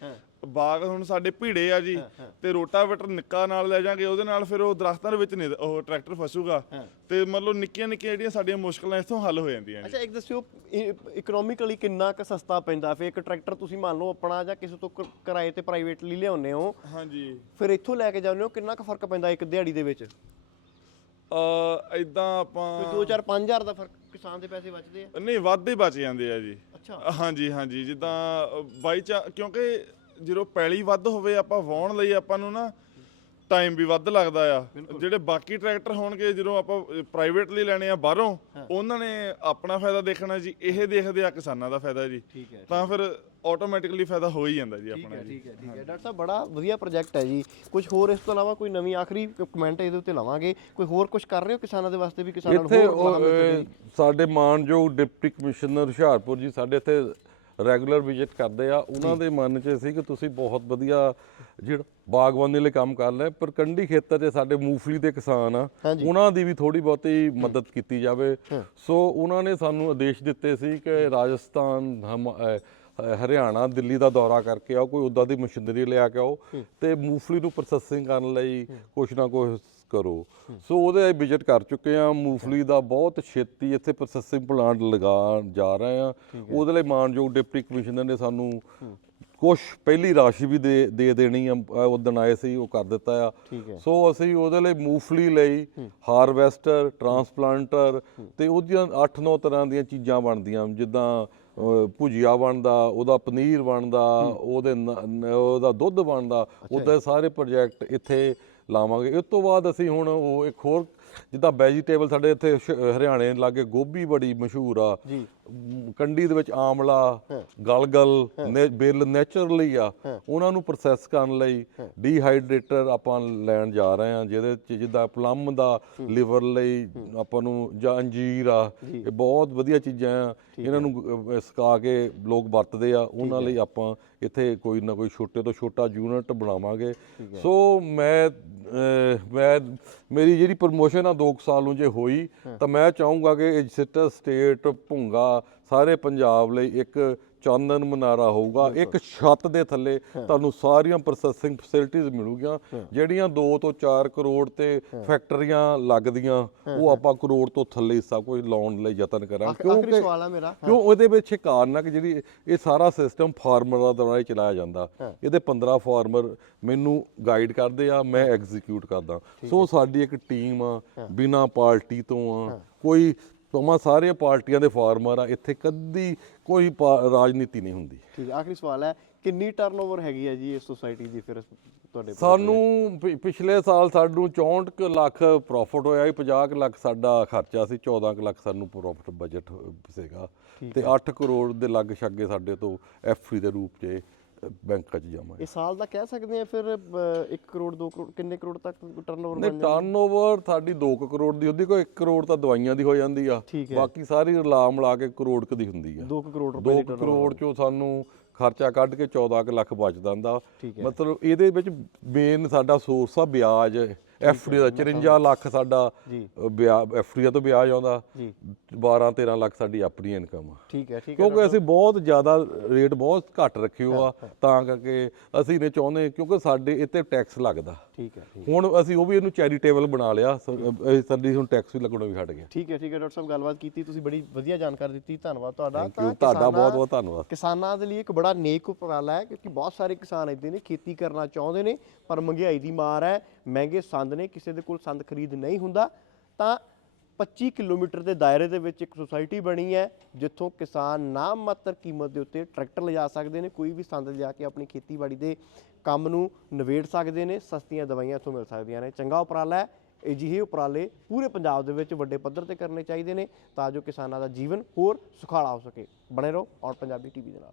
ਬਾਗ ਹੁਣ ਸਾਡੇ ਭੀੜੇ ਆ ਜੀ। ਤੇ ਰੋਟਾਵੇਟਰ ਨਿੱਕਾ ਨਾਲ ਲੈ ਜਾਾਂਗੇ ਉਹਦੇ ਨਾਲ ਫਿਰ ਉਹ ਦਰਖਤਾਂ ਦੇ ਵਿੱਚ ਨਹੀਂ ਉਹ ਟਰੈਕਟਰ ਫਸੂਗਾ। ਤੇ ਮਤਲਬ ਨਿੱਕੀਆਂ ਨਿੱਕੀਆਂ ਜਿਹੜੀਆਂ ਸਾਡੀਆਂ ਮੁਸ਼ਕਲਾਂ ਇੱਥੋਂ ਹੱਲ ਹੋ ਜਾਂਦੀਆਂ ਅੱਛਾ ਇੱਕ ਦੱਸਿਓ ਇਕਨੋਮਿਕਲੀ ਕਿੰਨਾ ਕੁ ਸਸਤਾ ਪੈਂਦਾ? ਫਿਰ ਇੱਕ ਟਰੈਕਟਰ ਤੁਸੀਂ ਮੰਨ ਲਓ ਆਪਣਾ ਜਾਂ ਕਿਸੇ ਤੋਂ ਕਿਰਾਏ ਤੇ ਪ੍ਰਾਈਵੇਟਲੀ ਲਿਆਉਂਦੇ ਹੋ। ਹਾਂਜੀ। ਫਿਰ ਇੱਥੋਂ ਲੈ ਕੇ ਜਾਂਦੇ ਹੋ ਕਿੰਨਾ ਕੁ ਫ਼ਰਕ ਪੈਂਦਾ ਇੱਕ ਦਿਹਾੜੀ ਦੇ ਵਿੱਚ? ਅ ਇਦਾਂ ਆਪਾਂ ਕੋਈ 2 4 5000 ਦਾ ਫ਼ਰਕ ਕਿਸਾਨ ਦੇ ਪੈਸੇ ਬਚਦੇ ਆ? ਨਹੀਂ ਵੱਧ ਹੀ ਬਚ ਜਾਂਦੇ ਆ ਜੀ। ਅੱਛਾ। ਹਾਂਜੀ ਹਾਂਜੀ ਜਿੱਦਾਂ ਬਾਈ ਚਾ ਕਿਉਂਕਿ ਜਦੋਂ ਪੈਲੀ ਵੱਧ ਹੋਵੇ ਆਪਾਂ ਵਾਉਣ ਲਈ ਆਪਾਂ ਨੂੰ ਨਾ ਟਾਈਮ ਵੀ ਵੱਧ ਲੱਗਦਾ ਆ। ਜਿਹੜੇ ਬਾਕੀ ਟਰੈਕਟਰ ਹੋਣਗੇ ਜਦੋਂ ਆਪਾਂ ਪ੍ਰਾਈਵੇਟਲੀ ਲੈਣੇ ਆ ਬਾਹਰੋਂ ਉਹਨਾਂ ਨੇ ਆਪਣਾ ਫਾਇਦਾ ਦੇਖਣਾ ਜੀ ਇਹ ਦੇਖਦੇ ਆ ਕਿਸਾਨਾਂ ਦਾ ਫਾਇਦਾ ਜੀ। ਤਾਂ ਫਿਰ ਆਟੋਮੈਟਿਕਲੀ ਫਾਇਦਾ ਹੋ ਹੀ ਜਾਂਦਾ ਜੀ ਆਪਣਾ ਜੀ। ਠੀਕ ਹੈ ਠੀਕ ਹੈ। ਡਾਕਟਰ ਸਾਹਿਬ ਬੜਾ ਵਧੀਆ ਪ੍ਰੋਜੈਕਟ ਹੈ ਜੀ। ਕੁਝ ਹੋਰ ਇਸ ਤੋਂ ਇਲਾਵਾ ਕੋਈ ਨਵੀਂ ਆਖਰੀ ਕਮੈਂਟ ਇਹਦੇ ਉੱਤੇ ਲਵਾਂਗੇ? ਕੋਈ ਹੋਰ ਕੁਝ ਕਰ ਰਹੇ ਹੋ ਕਿਸਾਨਾਂ ਦੇ ਵਾਸਤੇ ਵੀ? ਕਿਸਾਨਾਂ ਨੂੰ ਹੋਰ ਸਾਡੇ ਮਾਨਯੋਗ ਡਿਪਟੀ ਕਮਿਸ਼ਨਰ ਹੁਸ਼ਿਆਰਪੁਰ ਜੀ ਸਾਡੇ ਇੱਥੇ ਰੈਗੂਲਰ ਵਿਜ਼ਿਟ ਕਰਦੇ ਆ ਉਹਨਾਂ ਦੇ ਮਨ 'ਚ ਸੀ ਕਿ ਤੁਸੀਂ ਬਹੁਤ ਵਧੀਆ ਜਿਹੜਾ ਬਾਗਬਾਨੀ ਲਈ ਕੰਮ ਕਰ ਰਹੇ ਪਰ ਕੰਢੀ ਖੇਤਰ 'ਚ ਸਾਡੇ ਮੂੰਗਫਲੀ ਦੇ ਕਿਸਾਨ ਆ। ਉਹਨਾਂ ਦੀ ਵੀ ਥੋੜੀ ਬਹੁਤੀ ਮਦਦ ਕੀਤੀ ਜਾਵੇ। ਸੋ ਉਹਨਾਂ ਨੇ ਸਾਨੂੰ ਆਦੇਸ਼ ਦਿੱਤੇ ਸੀ ਕਿ ਰਾਜਸਥਾਨ ਹਮ- ਹਰਿਆਣਾ ਦਿੱਲੀ ਦਾ ਦੌਰਾ ਕਰਕੇ ਆਓ ਕੋਈ ਉਦਾਂ ਦੀ ਮਸ਼ੀਨਰੀ ਲਿਆ ਕੇ ਆਓ ਤੇ ਮੂੰਗਫਲੀ ਨੂੰ ਪ੍ਰੋਸੈਸਿੰਗ ਕਰਨ ਲਈ ਕੁਛ ਨਾ ਕੁਛ ਕਰੋ। ਸੋ ਉਹਦੇ ਵਿਜ਼ਿਟ ਕਰ ਚੁੱਕੇ ਆ ਮੂੰਗਫਲੀ ਦਾ ਬਹੁਤ ਛੇਤੀ ਇੱਥੇ ਪ੍ਰੋਸੈਸਿੰਗ ਪਲਾਂਟ ਲਗਾਉਣ ਜਾ ਰਹੇ ਆ ਉਹਦੇ ਲਈ ਮਾਨਯੋਗ ਡਿਪਟੀ ਕਮਿਸ਼ਨਰ ਨੇ ਸਾਨੂੰ ਕੁਛ ਪਹਿਲੀ ਰਾਸ਼ੀ ਵੀ ਦੇ ਦੇ ਦੇਣੀ ਆ। ਉਦਣ ਆਏ ਸੀ ਉਹ ਕਰ ਦਿੱਤਾ ਆ। ਸੋ ਅਸੀਂ ਉਹਦੇ ਲਈ ਮੂੰਗਫਲੀ ਲਈ ਹਾਰਵੈਸਟਰ ਟਰਾਂਸਪਲਾਂਟਰ ਤੇ ਉਹਦੀਆਂ 8-9 ਤਰ੍ਹਾਂ ਦੀਆਂ ਚੀਜ਼ਾਂ ਬਣਦੀਆਂ। ਜਿੱਦਾਂ ਭੁਜੀਆ ਬਣਦਾ ਉਹਦਾ ਪਨੀਰ ਬਣਦਾ ਉਹਦੇ ਉਹਦਾ ਦੁੱਧ ਬਣਦਾ। ਉਹਦੇ ਸਾਰੇ ਪ੍ਰੋਜੈਕਟ ਇੱਥੇ ਲਾਵਾਂਗੇ। ਇਸ ਤੋਂ ਬਾਅਦ ਅਸੀਂ ਹੁਣ ਉਹ ਇੱਕ ਹੋਰ ਜਿੱਦਾਂ ਵੈਜੀਟੇਬਲ ਸਾਡੇ ਇੱਥੇ ਸ਼- ਹਰਿਆਣੇ ਲਾਗੇ ਗੋਭੀ ਬੜੀ ਮਸ਼ਹੂਰ ਆ। ਜੀ। ਮ, ਕੰਢੀ ਦੇ ਵਿੱਚ ਆਮਲਾ ਗਲਗਲ ਨੇ ਬੇਲ ਨੇਚਰਲੀ ਆ। ਉਹਨਾਂ ਨੂੰ ਪ੍ਰੋਸੈਸ ਕਰਨ ਲਈ ਡੀਹਾਈਡਰੇਟਰ ਆਪਾਂ ਲੈਣ ਜਾ ਰਹੇ ਆ ਜਿਹਦੇ ਚ ਜਿੱਦਾਂ ਪਲਮ ਦਾ ਲਿਵਰ ਲਈ ਆਪਾਂ ਨੂੰ ਜਾਂ ਅੰਜੀਰ ਆ ਇਹ ਬਹੁਤ ਵਧੀਆ ਚੀਜ਼ਾਂ ਆ। ਇਹਨਾਂ ਨੂੰ ਅਹ, ਸੁਕਾ ਕੇ ਲੋਕ ਵਰਤਦੇ ਆ। ਉਹਨਾਂ ਲਈ ਆਪਾਂ ਇੱਥੇ ਕੋਈ ਨਾ ਕੋਈ ਛੋਟੇ ਤੋਂ ਛੋਟਾ ਯੂਨਿਟ ਬਣਾਵਾਂਗੇ। ਸੋ ਮੈਂ ਅਹ, ਮੈਂ ਮੇਰੀ ਜਿਹੜੀ ਪ੍ਰਮੋਸ਼ਨ ਆ 2 ਸਾਲ ਨੂੰ ਜੇ ਹੋਈ ਤਾਂ ਮੈਂ ਚਾਹੂੰਗਾ ਕਿ ਸਿਟਰ ਸਟੇਟ, ਭੁੰਗਾ, ਸਾਰੇ ਪੰਜਾਬ ਲਈ ਇੱਕ ਚਾਨਣ ਮਨਾਰਾ ਹੋਊਗਾ ਇੱਕ ਛੱਤ ਦੇ ਥੱਲੇ ਤੁਹਾਨੂੰ ਸਾਰੀਆਂ ਪ੍ਰੋਸੈਸਿੰਗ ਫੈਸਿਲਿਟੀਆਂ ਮਿਲੂਗੀਆਂ ਜਿਹੜੀਆਂ 2 ਤੋਂ 4 ਕਰੋੜ ਤੇ ਫੈਕਟਰੀਆਂ ਲੱਗਦੀਆਂ ਉਹ ਆਪਾਂ ਕਰੋੜ ਤੋਂ ਥੱਲੇ ਸਭ ਕੁਝ ਲਾਉਣ ਲਈ ਯਤਨ ਕਰਾਂਗੇ। ਕਿਉਂਕਿ ਕਿਉਂ ਉਹਦੇ ਵਿੱਚ ਕਾਰਨ ਆ ਕਿ ਜਿਹੜੀ ਇਹ ਸਾਰਾ ਸਿਸਟਮ ਫਾਰਮਰਾਂ ਦੁਆਰਾ ਚਲਾਇਆ ਜਾਂਦਾ। ਇਹਦੇ 15 ਫਾਰਮਰ ਮੈਨੂੰ ਗਾਈਡ ਕਰਦੇ ਆ ਮੈਂ ਐਗਜ਼ੀਕਿਊਟ ਕਰਦਾ। ਸੋ ਸਾਡੀ ਇੱਕ ਟੀਮ ਆ ਬਿਨਾ ਪਾਰਟੀ ਤੋਂ ਆ ਕੋਈ ਪਮਾ ਸਾਰੇ ਪਾਰਟੀਆਂ ਦੇ ਫਾਰਮਰ ਆ ਇੱਥੇ ਕਦੀ ਕੋਈ ਪਾ- ਰਾਜਨੀਤੀ ਨਹੀਂ ਹੁੰਦੀ। ਠੀਕ ਹੈ ਆਖਰੀ ਸਵਾਲ ਹੈ ਕਿੰਨੀ ਟਰਨਓਵਰ ਹੈਗੀ ਹੈ ਜੀ ਇਸ ਸੁਸਾਇਟੀ ਦੀ ਫਿਰ ਤੁਹਾਡੇ ਸਾਨੂੰ ਪਿ- ਪਿਛਲੇ ਸਾਲ ਸਾਨੂੰ 64 ਕੁ ਲੱਖ ਪ੍ਰੋਫਿਟ ਹੋਇਆ ਸੀ 50 ਕੁ ਲੱਖ ਸਾਡਾ ਖਰਚਾ ਸੀ 14 ਕੁ ਲੱਖ ਸਾਨੂੰ ਪ੍ਰੋਫਿਟ ਬਜਟ ਸੀਗਾ। ਤੇ 8 ਕਰੋੜ ਦੇ ਲੱਗ ਛੱਗੇ ਸਾਡੇ ਤੋਂ ਐਫਰੀ ਦੇ ਰੂਪ 'ਚ ਬੈਂਕਾਂ 'ਚ ਜਮ੍ਹਾਂ ਹੈ। ਇਹ ਸਾਲ ਦਾ ਕਹਿ ਸਕਦੇ ਆ ਫਿਰ 1 ਕਰੋੜ 2 ਕਰੋੜ ਕਿੰਨੇ ਕਰੋੜ ਤੱਕ ਟਰਨਓਵਰ ਨਹੀਂ ਬਣ ਜਾਂਦਾ? ਟਰਨਓਵਰ ਸਾਡੀ 2 ਕਰੋੜ ਦੀ ਹੁੰਦੀ ਕੋਈ 1 ਕਰੋੜ ਤਾਂ ਦਵਾਈਆਂ ਦੀ ਹੋ ਜਾਂਦੀ ਆ। ਠੀਕ ਹੈ। ਬਾਕੀ ਸਾਰੀ ਰਲਾ ਮਿਲਾ ਕੇ ਕਰੋੜ ਕੁ ਦੀ ਹੁੰਦੀ ਆ। 2 ਕਰੋੜ ਰੁਪਏ 2 ਦੀ turnover ਕਰੋੜ ਚੋਂ ਸਾਨੂੰ ਖਰਚਾ ਕੱਢ ਕੇ 14 ਕੁ ਲੱਖ ਬਚ ਜਾਂਦਾ। ਠੀਕ ਹੈ। ਮਤਲਬ ਇਹਦੇ ਵਿੱਚ ਮੇਨ ਸਾਡਾ ਸੋਰਸ ਆ ਵਿਆਜ। ਐਫਡੀ ਦਾ 54 ਲੱਖ ਸਾਡਾ ਐਫਡੀ ਤੋਂ ਵਿਆਜ ਆਉਂਦਾ ਜੀ। 12 13 ਲੱਖ ਸਾਡੀ ਆਪਣੀ ਇਨਕਮ ਆ। ਠੀਕ ਹੈ ਠੀਕ ਹੈ ਕਿਉਂਕਿ ਅਸੀਂ ਬਹੁਤ ਜ਼ਿਆਦਾ ਰੇਟ ਬਹੁਤ ਘੱਟ ਰੱਖਿਓ ਆ ਤਾਂ ਕਰਕੇ ਅਸੀਂ ਨੇ ਚਾਹੁੰਦੇ ਕਿਉਂਕਿ ਸਾਡੇ ਇੱਥੇ ਟੈਕਸ ਲੱਗਦਾ। ਠੀਕ ਹੈ ਹੁਣ ਅਸੀਂ ਉਹ ਵੀ ਇਹਨੂੰ ਚੈਰੀਟੇਬਲ ਬਣਾ ਲਿਆ ਸ- ਅ, ਸਾਡੀ ਹੁਣ ਟੈਕਸ ਵੀ ਲੱਗਣੋਂ ਵੀ ਹਟ ਗਿਆ। ਠੀਕ ਹੈ ਠੀਕ ਹੈ ਡਾਕਟਰ ਸਾਹਿਬ ਗੱਲਬਾਤ ਕੀਤੀ ਤੁਸੀਂ ਬੜੀ ਵਧੀਆ ਜਾਣਕਾਰੀ ਦਿੱਤੀ ਧੰਨਵਾਦ ਤੁਹਾਡਾ। ਤੁਹਾਡਾ ਬਹੁਤ ਬਹੁਤ ਧੰਨਵਾਦ। ਕਿਸਾਨਾਂ ਦੇ ਲਈ ਇੱਕ ਬੜਾ ਨੇਕ ਉਪਰਾਲਾ ਹੈ ਕਿਉਂਕਿ ਬਹੁਤ ਸਾਰੇ ਕਿਸਾਨ ਇਦਾਂ ਨੇ ਖੇਤੀ ਕਰਨਾ ਚਾਹੁੰਦੇ ਨੇ ਪਰ ਮਹਿੰਗਾਈ ਦੀ ਮਾਰ ਹੈ ਮਹਿੰਗੇ ਸੰਦ ਨੇ, ਕਿਸੇ ਦੇ ਕੋਲ ਸੰਦ ਖਰੀਦ ਨਹੀਂ ਹੁੰਦਾ, ਤਾਂ 25 ਕਿਲੋਮੀਟਰ ਦੇ ਦਾਇਰੇ ਦੇ ਵਿੱਚ ਇੱਕ ਸੁਸਾਇਟੀ ਬਣੀ ਹੈ, ਜਿੱਥੋਂ ਕਿਸਾਨ ਨਾਮ ਮਾਤਰ ਕੀਮਤ ਦੇ ਉੱਤੇ ਟਰੈਕਟਰ ਲਿਜਾ ਸਕਦੇ ਨੇ, ਕੋਈ ਵੀ ਸੰਦ ਲਿਜਾ ਕੇ ਆਪਣੀ ਖੇਤੀਬਾੜੀ ਦੇ ਕੰਮ ਨੂੰ ਨਿਬੇੜ ਸਕਦੇ ਨੇ, ਸਸਤੀਆਂ ਦਵਾਈਆਂ ਇੱਥੋਂ ਮਿਲ ਸਕਦੀਆਂ ਨੇ। ਚੰਗਾ ਉਪਰਾਲਾ ਹੈ, ਅਜਿਹੇ ਉਪਰਾਲੇ ਪੂਰੇ ਪੰਜਾਬ ਦੇ ਵਿੱਚ ਵੱਡੇ ਪੱਧਰ ਤੇ ਕਰਨੇ ਚਾਹੀਦੇ ਨੇ, ਤਾਂ ਜੋ ਕਿਸਾਨਾਂ ਦਾ ਜੀਵਨ ਹੋਰ ਸੁਖਾਲਾ ਹੋ ਸਕੇ। ਬਣੇ ਰਹੋ ਔਰ ਪੰਜਾਬੀ ਟੀਵੀ ਦੇ ਨਾਲ।